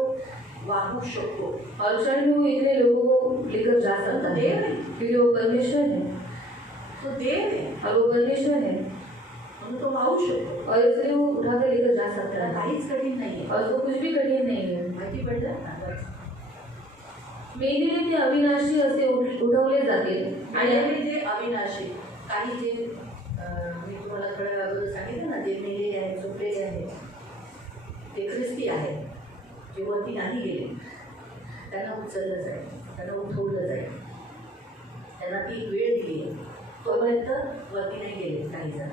वाहू शकतो. और क्षण में वो इतने लोगों को लेकर जा सकता है क्योंकि वो परमेश्वर है. तो देव आहे और वो परमेश्वर है म्हणून तो वाहू शकतो. और इसलिए वो उठाकर लेकर जा सकता त्याला है. काहीच कठीण नाहीये. और उसको कुछ भी कठिन नहीं है. माहिती पडलं ना. मेघेने ते अविनाशी असे उठवले जातील. आणि जे अविनाशी काही जे मी तुम्हाला थोड्या वेळ अगोदर सांगितलं ना, जे मेलेले आहेत, झोपलेले आहेत, ते ख्रिस्ती आहेत, जे वरती नाही गेले, त्यांना उचललं जाईल, त्यांना उठवलं जाईल. त्यांना ती वेळ दिली आहे, तोपर्यंत वरती नाही गेले काही जण.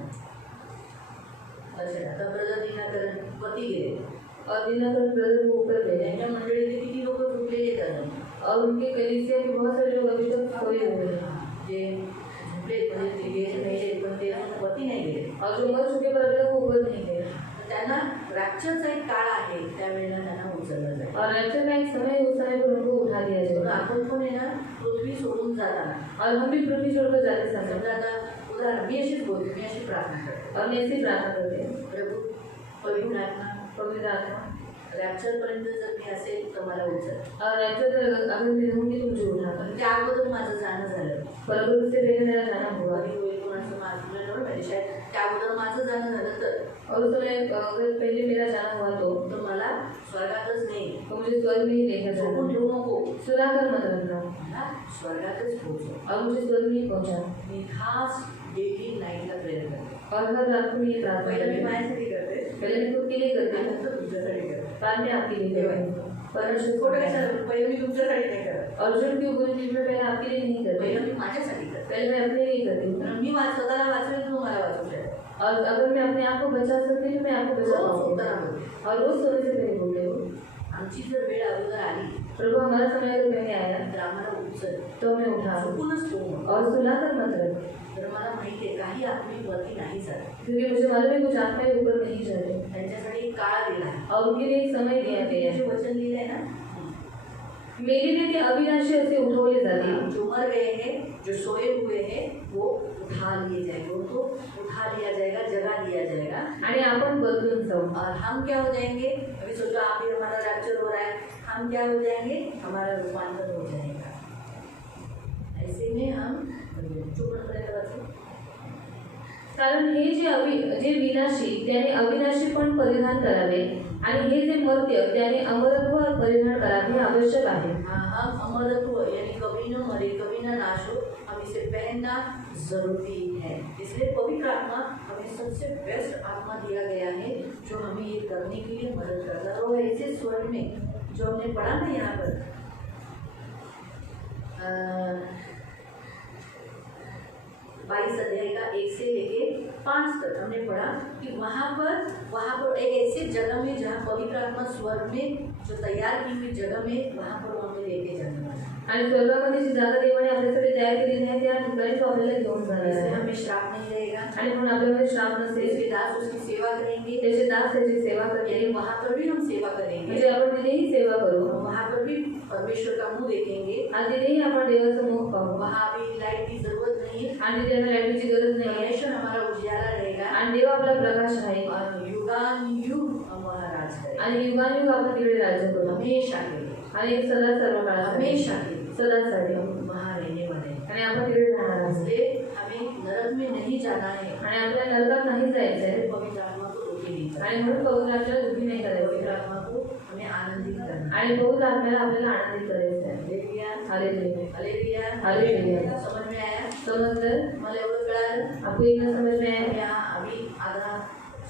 अच्छा, आता ब्रदर दिनाकरण वरती गेले और दिनाकरण ब्रदर को ऊपर गए, त्यांच्या मंडळीचे किती लोक झोपलेले आहेत, और उनके कलीसिया के बहुत सारे लोग अभी तक सोए हुए हैं. जे झोपले म्हणजे ते गेले मेले पण ते वरती नाही गेले. और जो मर चुके पर अभी तक वो ऊपर नहीं गए. त्यांना रॅप्चरचा एक काळ आहे, त्यावेळेला त्यांना उचललं जाईल. और रैप्चर का एक समय, उस समय पर उनको उठा लिया म्हणून जाएगा. आपण पण आहे ना, पृथ्वी सोडून जाताना, और हम भी पृथ्वी छोड़कर जाते समय, समजा आता उदाहरण मी अशीच बोलते, मी अशी प्रार्थना करते, और मैं ऐसी प्रार्थना करते हैं, प्रभू पवित्र आत्मा, पवित्र आत्मा, रॅप्चरपर्यंत जर मी असेल तर मला उचल. और रैप्चर अगर मैं रहूंगी तो मुझे उठा. पण त्या अगोदर माझं जाणं झालं, पर अगर उससे पहले मेरा जाना हुआ, कधी होईल कोणाचं माझं म्हणजे शायद त्या अगोदर माझं जाणं झालं तर और उस समय अगर पहले मेरा जाना हुआ तो मला स्वर्गातच नाही, तो मुझे स्वर्ग में ही लेकर झोपून जाना. ठेवू नको, सुनाकर मत रखना, मला स्वर्गातच पोहोचव. और मुझे स्वर्ग में ही पहुंचा. मी खास डेली नाईटला प्रेयर करते. और हर रात को मैं ये प्रार्थना पहिलं मी करती हूँ. माझ्यासाठी करते, पहले मैं खुद के लिए करती हूँ, त्यानंतर तुमच्यासाठी करते. बाद में आपके लिए करती हूँ. परमेश्वर खोटं कशाला, पहिलं मी तुमच्यासाठी नाही करत, और झूठ क्यों बोलूं कि मैं पहले आपके लिए नहीं करती, पहिलं मी माझ्यासाठी करते. पहले मैं अपने लिए करती हूँ. कारण मी स्वतःला वाचवेल तर मला वाचू शकते. और अगर मैं अपने आप को बचा सकती हूँ, मैं आपको बचा पाऊंगी. और रोज सोने से पहले बोलते हो, आमची जर वेळ अगोदर आली प्रभु हमारा समय अगर पहले आया तर आम्हाला उचल, तो हमें उठा चुकूनच ठेवू नको. और सुलाकर मत रख. तर मला माहिती आहे काही आत्मिक वरती नाही जात, क्योंकि मुझे मालूम है कुछ आत्माएं ऊपर नहीं जाते, त्यांच्यासाठी एक काळ दिला आहे. और उनके लिए एक समय दिया गया है. जे वचन लिहिलंय ना, मेरे लिए ते अविनाशी असे उठवले जातील. जो मर गए हैं, जो सोए हुए हैं, वो उठा लिए जाएंगे, उनको उठा लिया जाएगा, जगा लिया जाएगा. आणि आपण बदलून जाऊ. और हम क्या हो जाएंगे, अभी सोचो आप ही हमारा रैप्चर हो रहा है, हम क्या हो जाएंगे, हमारा रूपांतर हो जाएगा. ऐसे में हम चुप रहेगा. कारण हे जे विनाशी त्याने अविनाशी पण परिधान करावे, आणि हे जे मर्त्य त्याने अमरत्व परिधान करावे आवश्यक आहे. हम अमरत्व यानी कभी न मरे, कभी न नाश हो, हम इसे पहनना जरूरी है. इसलिए पवित्र आत्मा हमें सबसे बेस्ट आत्मा दिया गया है, जो हमें ये करने के लिए मदद करता है. और ऐसे स्वर में जो हमने पढ़ा ना यहाँ पर 22 अध्याय का 1 से लेके 5 तक हमने पढ़ा कि वहाँ पर एक ऐसी जगह में जहाँ पवित्र आत्मा स्वर्ग में जो तैयार की हुई जगह में, वहाँ पर वो हमें लेके जाने वाला है. आणि स्वर्गामध्ये जी जागा देवाने आपल्यासाठी तयार केलेली आहे त्या ठिकाणी तो आपल्याला घेऊन जाणार इससे आहे. हमें श्राप नहीं रहेगा, आणि म्हणून आपल्यामध्ये श्राप नसेल, इसके दास उसकी सेवा करेंगे, त्याचे दास त्याची सेवा करतील. यानी वहाँ पर भी हम सेवा करेंगे, म्हणजे आपण तिथेही सेवा करू, वहाँ पर भी परमेश्वर का मुंह देखेंगे. आणि तिथेही आपण देवाचं मुख पाहू. वहाँ अभी लाइट की जरूरत नहीं है, आणि तिथे लाईटची गरज नाही आहे, परमेश्वर हमारा उजियाला रहेगा आणि देव आपला प्रकाश आहे, और युगानुयुग हम वहाँ राज करेंगे. आणि युगानुयुग आपण तिकडे राज्य करू. हमेशा के लिए, आणि सदा सर्व काळासाठी, हमेशा के लिए सदासाठी हम वहाँ रहने वाले हैं. आणि आपण तिकडे राहणार आहोत. इसलिए हमें नरक में नहीं जाना है, आणि आपल्याला नरकात नाही जायचं आहे, पवित्र आत्मा को दुखी नहीं करना, आणि म्हणून पवित्र आपल्याला दुःखी नाही पवित्र करायचं, आत्मा को हमें आनंदित करना. आणि पवित्र आपल्याला आनंदित करायचं आहे. Hallelujah, hallelujah, hallelujah, hallelujah. समझ में आया? समझलं? मला एवढं कळालं. आपको इतना समझ में हम आया? यहाँ अभी आधा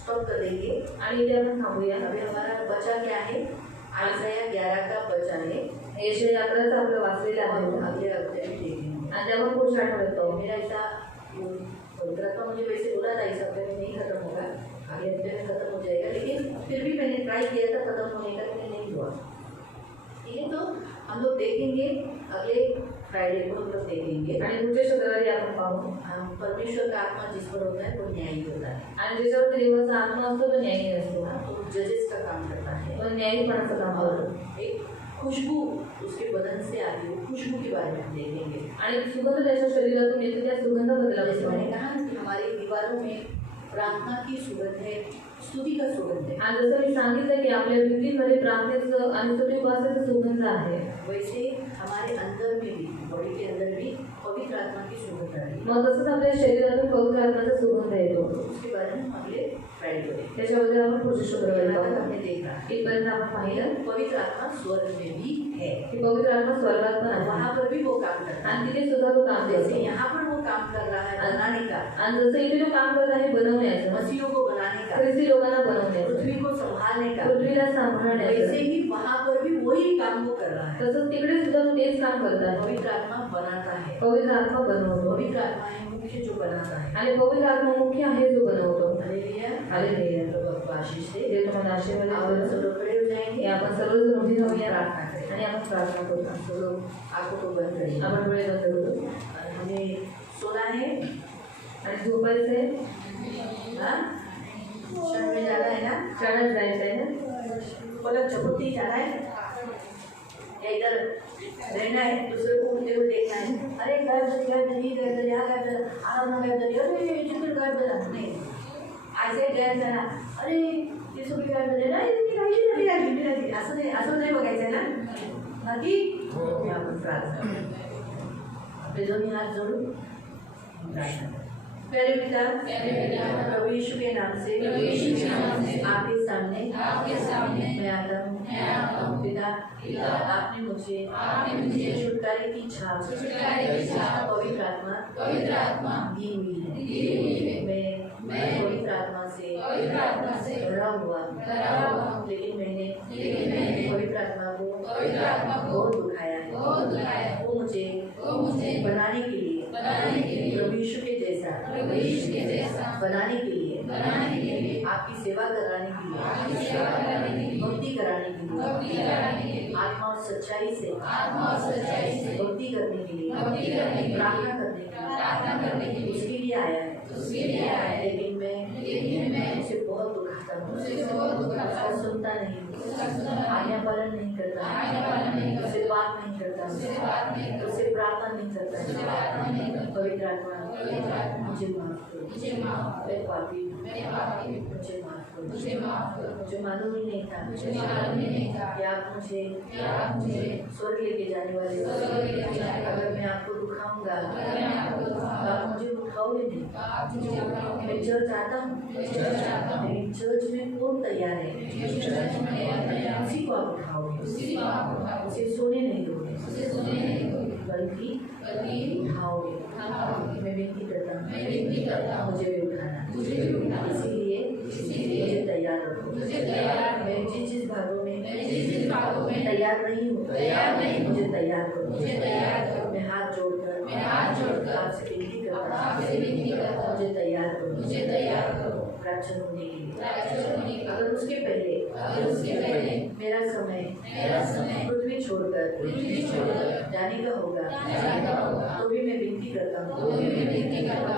स्टॉप कर देंगे. आणि इथे आपण थांबूया. अभी हमारा बचा क्या है, आयसाया 11 का बचा है, यशया 11चं आपलं वाचलेलं और आहे, अगले हफ्ते में देखेंगे. आणि आपण पुढच्या आठवड्यात पाहू. मेरा ऐसा पवित्र आत्मा मुझे वैसे बोला था इस हफ्ते में नहीं खत्म होगा, अगले हफ्ते में खत्म हो जाएगा, लेकिन फिर भी मैंने ट्राई किया था खत्म होने का, लेकिन नहीं हुआ. ठीक है, तो हम लोग देखेंगे अगले फ्राइडे को हम लोग देखेंगे. आणि पुढच्या शुक्रवारी आपण पाहू. परमेश्वर का आत्मा जिस पर होता है वो न्यायी होता है, आणि ज्याच्यावरती देवाचा आत्मा असतो तो न्यायी असतो, तो जजेस का काम करता है. तो न्यायीपणाचं काम और करतो. एक खुशबू उसके बदन से आती है, खुशबू के बारे में हम देखेंगे. आणि सुगंध त्याच्या शरीरातून येतो, त्या जैसे सुगंधाबद्दल मैंने कहा ना कि हमारी दीवारों में प्रार्थना की सुगंध है, स्तुति का सुगंध है. आणि जसं मी सांगितलं की आपल्या भिंतींमध्ये प्रार्थनेचं आणि स्तुती उपासनेचं सुगंध आहे, वैसे हमारे अंदर में भी, बॉडी के अंदर भी पवित्र आत्मा की सुगंध आ रही है। मग तसंच आपल्या शरीरातून पवित्र आत्म्याचा सुगंध येतो. उसके बारे में हम अगले फ्राइडे करेंगे। त्याच्याबद्दल आपण पुढच्या शुक्रवारी यहाँ तक पाहू. हमने देखा इथपर्यंत आपण पाहिलं पवित्र आत्मा स्वर्ग में भी है, की पवित्र आत्मा स्वर्गात पण आहे वहाँ पर भी वो काम करता है। आणि तिथे सुद्धा तो काम जैसे करतो. यहाँ पर वो काम कर रहा है बनाने का, आणि जसं इथे तो काम करत आहे बनवण्याचं, मसीहों को बनाने का, ख्रिस्ती लोकांना बनवण्याचं, पृथ्वी को संभालने का, पृथ्वीला वैसे सांभाळण्याचं, ही वहाँ पर भी वही काम वो कर रहा है। तसंच तिकडे सुद्धा तो तेच काम करत आहे. पवित्र आत्मा बनाता है, पवित्र आत्मा बनवतो पवित्र आत्मा है मुख्य जो बनाता है। आणि पवित्र आत्मा मुख्य आहे जो बनवतो. Hallelujah, hallelujah. प्रभु आपको आशीष दे। देव तुम्हाला आशीर्वाद आप देतो. सब लोग खड़े हो जाएंगे, हे आपण सर्वजण उभी राहूया प्रार्थना करें। आणि आपण प्रार्थना करू. सब लोग आंखों को बंद करिए। आपण डोळे बंद करू और हमें सोना है, आणि झोपायचं आहे. हाँ? शरण में जाना है ना, शाळेत जायचं आहे ना. पलक झपकते ही जाना है या इधर रहना है, दूसरे को उठते हुए देखना है। अरे गायब जल्दी, गायब जल्दी, गायब जल्दी, यहाँ गायब जल्दी, आना गायब जल्दी, अरे जिक्र गायब जल्दी, नहीं ऐसे गायब जाना। अरे ये सब गायब जल्दी ना, ये असं नाही बघायचं ना, बाकी आपण प्रार्थना आपले दोन्ही हात जोडून प्रार्थना करें। प्यारे पिता, प्रभु यीशु के नाम से आपके सामने मैं आता हूँ। पिता, आपने मुझे छुटकारे की छाप पवित्र आत्मा दी हुई है। मैं पवित्र आत्मा से भरा हुआ, लेकिन मैंने पवित्र आत्मा को बहुत दुखाया है। वो मुझे बनाने के लिए प्रभु यीशु के जैसा बनाने के लिए, आपकी सेवा कराने के लिए, भक्ति कराने के लिए, आत्मा और सच्चाई से भक्ति करने के लिए, प्रार्थना करने के लिए उसके लिए आया है। लेकिन मैं उसे बहुत दुखाता हूँ, उसका सुनता नहीं, आज्ञा पालन नहीं करता, उससे बात नहीं करता, उससे प्रार्थना नहीं करता। पवित्र आत्मा मुझे माफ करो, मैं पापी हूँ, मुझे माफ करो, मुझे मालूम ही नहीं था कि आप मुझे स्वर्ग लेके जाने वाले हो। अगर मैं आपको दुखाऊंगा तो आप मुझे उठाओगे नहीं। मैं चर्च आता हूँ, लेकिन चर्च में कौन तैयार है? उसी को आप उठाओगे, उसे सोने नहीं दोगे, बल्कि उठाओगे। मैं विनती करता हूँ, मुझे भी उठाना, इसीलिए मुझे तैयार रखो। मैं जिस भागों में तैयार नहीं हूँ, मुझे तैयार करो। मैं हाथ जोड़कर आपसे विनती करता हूँ, मुझे तैयार करो रक्षण होने के लिए। अगर उसके पहले मेरा समय पृथ्वी छोड़कर जाने का होगा, तो भी मैं विनती करता हूँ,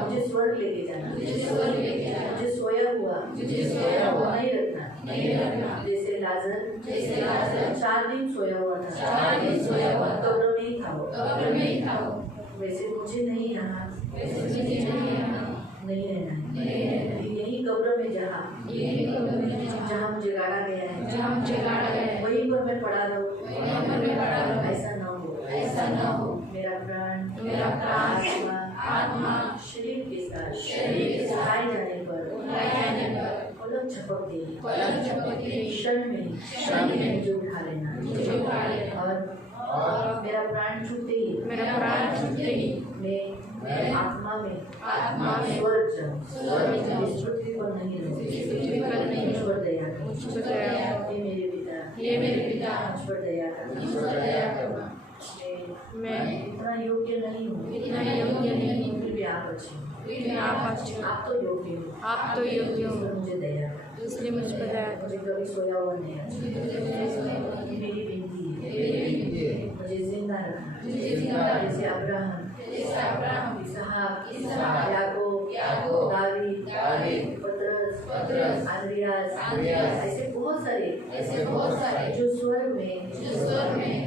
मुझे स्वर्ग लेके जाना, मुझे सोया हुआ नहीं रखना। जैसे लाजर 4 दिन सोया हुआ था, कब्र में ही था, वैसे मुझे नहीं यहाँ नहीं रहना है। यही कब्र में जहाँ मुझे गाड़ा गया है, वहीं पर मैं पड़ा रहूं। ऐसा ना हो। मेरा प्राण आत्मा शरीर के साथ खाए जाने पर पलक झपक गई, क्षण में मुझे उठा लेना। और मेरा प्राण छूटते ही मैं आत्मा में स्वर्ग जाऊं, इस पृथ्वी पर नहीं रहूं। मुझ पर दया कर, ये मेरे पिता मुझ पर दया कर। मैं इतना योग्य नहीं हूँ, फिर भी आप अच्छे, आप तो योग्य हो, मुझे दया कर, इसलिए मुझ पर दया कर। मुझे कभी सोया हुआ नहीं अच्छा। मेरी विनती है, मुझे जिंदा रखना, जैसे अब्राहम, इसहाक, याकूब, दावीद, पतरस, अंद्रियास, ऐसे बहुत सारे जो स्वर्ग में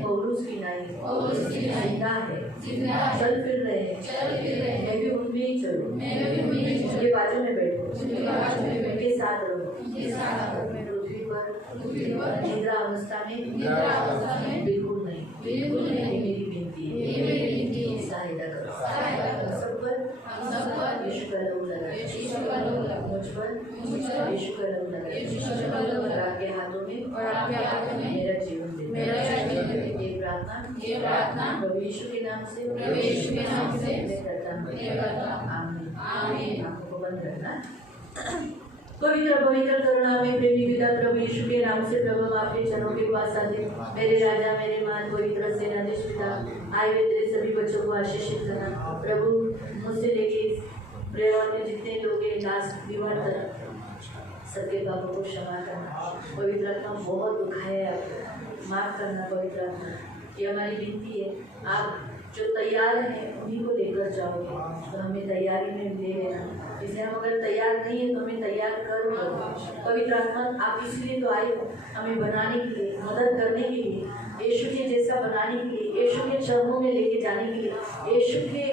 पौलुस की नाई जिंदा है, चल फिर रहे हैं। मैं भी उनमें ही चलूं, उनके बाजू में बैठो, उनके साथ रहो। पृथ्वी पर निद्रा अवस्था में बिल्कुल नहीं। मेरी विनती है, सहायता करो। लहू लगा, मुझ पर यीशु का लहू लगा, और आपके हाथों में मेरा जीवन दे। ये प्रार्थना प्रभु यीशु के नाम से मैं करता हूँ। आमीन। आंखों को बंद रखना। पवित्र पवित्र करुणा में प्रेमी पिता प्रभु यीशु के नाम से प्रभु हम आपके चरणों के पास आते, मेरे राजा मेरे मान पवित्र सेनाधीश पिता, आए हुए तेरे सभी बच्चों को आशीषित करना प्रभु। मुझसे लेके परिवार में जितने लोग हैं लास्ट बीमार तक सबके पापों को क्षमा करना। पवित्र आत्मा बहुत दुखाया है आपको, माफ करना पवित्र आत्मा। ये हमारी विनती है, आप जो तैयार हैं उन्हीं को लेकर जाओगे, तो हमें तैयारी में ले लेना। इसलिए हम अगर तैयार नहीं है तो हमें तैयार कर दो। पवित्र आत्मा आप इसलिए तो आए हो, हमें बनाने के लिए, मदद करने के लिए, यीशु के जैसा बनाने के लिए, यीशु के चरणों में लेके जाने के लिए, यीशु के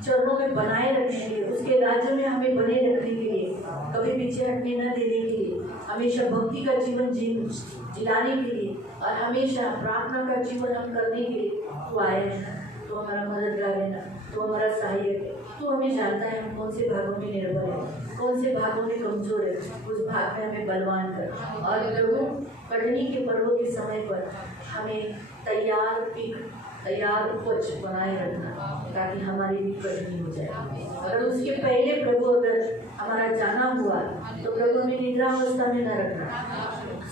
चरणों में बनाए रखने के लिए, उसके राज्य में हमें बने रखने के लिए, कभी पीछे हटने न देने के लिए, हमेशा भक्ति का जीवन जिलाने के लिए और हमेशा प्रार्थना का जीवन हम करने के लिए तो आए हैं। तो हमारा मददगार है ना, तो हमारा सहायक है। तो हमें जानता है हम कौन से भागों में निर्भर है, कौन से भागों में कमजोर है, उस भाग में हमें बलवान कर। और प्रभु कटनी के पर्वों के समय पर हमें तैयार उपज बनाए रखना, ताकि हमारी भी कटनी हो जाए। अगर उसके पहले प्रभु अगर हमारा जाना हुआ तो प्रभु हमें निद्रा अवस्था में न रखना,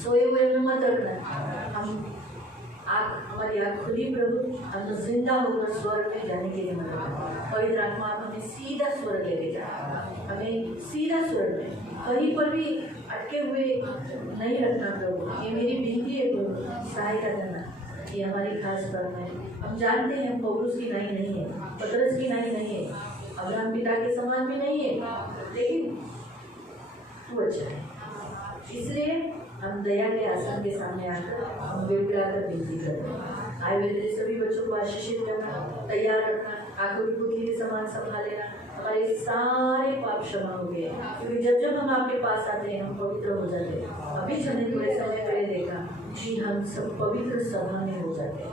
सोए हुए में मत रखना। हमारी आँख खुली प्रभु, हम जिंदा होकर स्वर्ग में जाने के लिए मदद। पवित्र आत्मा आप हमें सीधा स्वर्ग लेके जाए, हमें सीधा स्वर्ग में कहीं पर भी अटके हुए नहीं रखना प्रभु। ये मेरी विनती है प्रभु, सहायता करना। ये हमारी खास कर्म है। हम जानते हैं हम पौलुस की नाई नहीं है, पतरस की नाई नहीं है, अब्राहम पिता के समान भी नहीं है, लेकिन तू अच्छा है। इसलिए हम दया के आसन के सामने आकर हम गिड़गिड़ाकर विनती करते हैं। आए हुए तेरे सभी बच्चों को आशीषित करना, तैयार रखना, आंखों की पुतली के समान संभाल लेना। हमारे सारे पाप क्षमा हो गए, क्योंकि जब हम आपके पास आते हैं हम पवित्र हो जाते हैं। अभी चंद थोड़े समय पहले देखा कि हम सब पवित्र सभा में हो जाते हैं,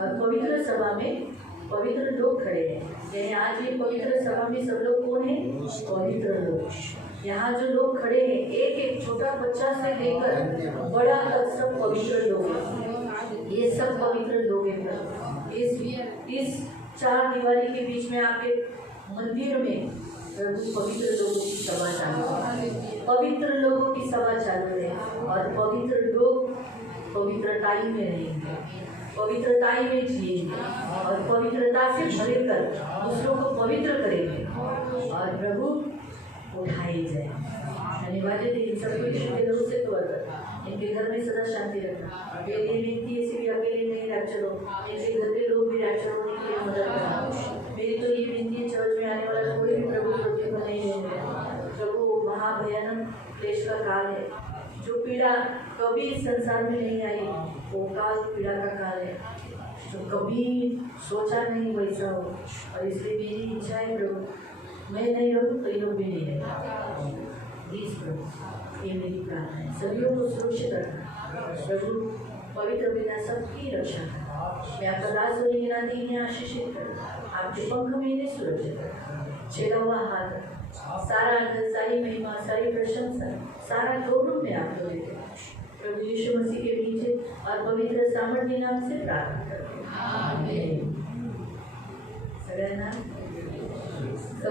और पवित्र सभा में पवित्र लोग खड़े हैं। यानी आज भी पवित्र सभा में सब लोग कौन है? पवित्र लोग। यहाँ जो लोग खड़े हैं, एक एक छोटा बच्चा से लेकर बड़ा तक सब पवित्र लोग हैं। ये सब पवित्र लोग हैं। इस चार दीवारी के बीच में आपके मंदिर में पवित्र लोगों की सभा चालू है, पवित्र लोगों की सभा चालू है। और पवित्र लोग पवित्रताई में रहेंगे, पवित्रताई में जिएंगे और पवित्रता से भरे कर दूसरों को पवित्र करेंगे और प्रभु उठाए जाए। धन्यवाद देते इन सबको यीशु के नाम से दुआ कर, इनके घर में सदा शांति रखना। मेरी विनती है सिर्फ अकेले नहीं रैप्चर हो, इनके घर के लोग भी रैप्चर होने के लिए मदद करना। मेरी तो ये विनती है, चर्च में आने वाला कोई भी प्रभु सोचने को नहीं रहने। प्रभु महाभयानक क्लेश का काल है, जो पीड़ा कभी इस संसार में नहीं आई वो काल पीड़ा का काल है, जो कभी सोचा नहीं वैसा हो। और इसलिए मेरी इच्छा है प्रभु, मैं नहीं रहूँ तो ये लोग भी नहीं रहें। प्लीज प्रभु, ये मेरी प्रार्थना है। सभी को सुरक्षित रखना प्रभु, पवित्र बिना सबकी रक्षा करना। मैं आपका दास होने के नाते इन्हें आशीषित करना, आपके पंख में इन्हें सुरक्षित रखना। छेड़ा हुआ हाथ, सारा आनंद, सारी महिमा, सारी प्रशंसा, सारा गौरव में आपको देते हैं प्रभु यीशु मसीह के नीचे और पवित्र सामर्थ्य नाम से प्रार्थना करते हैं। आमीन।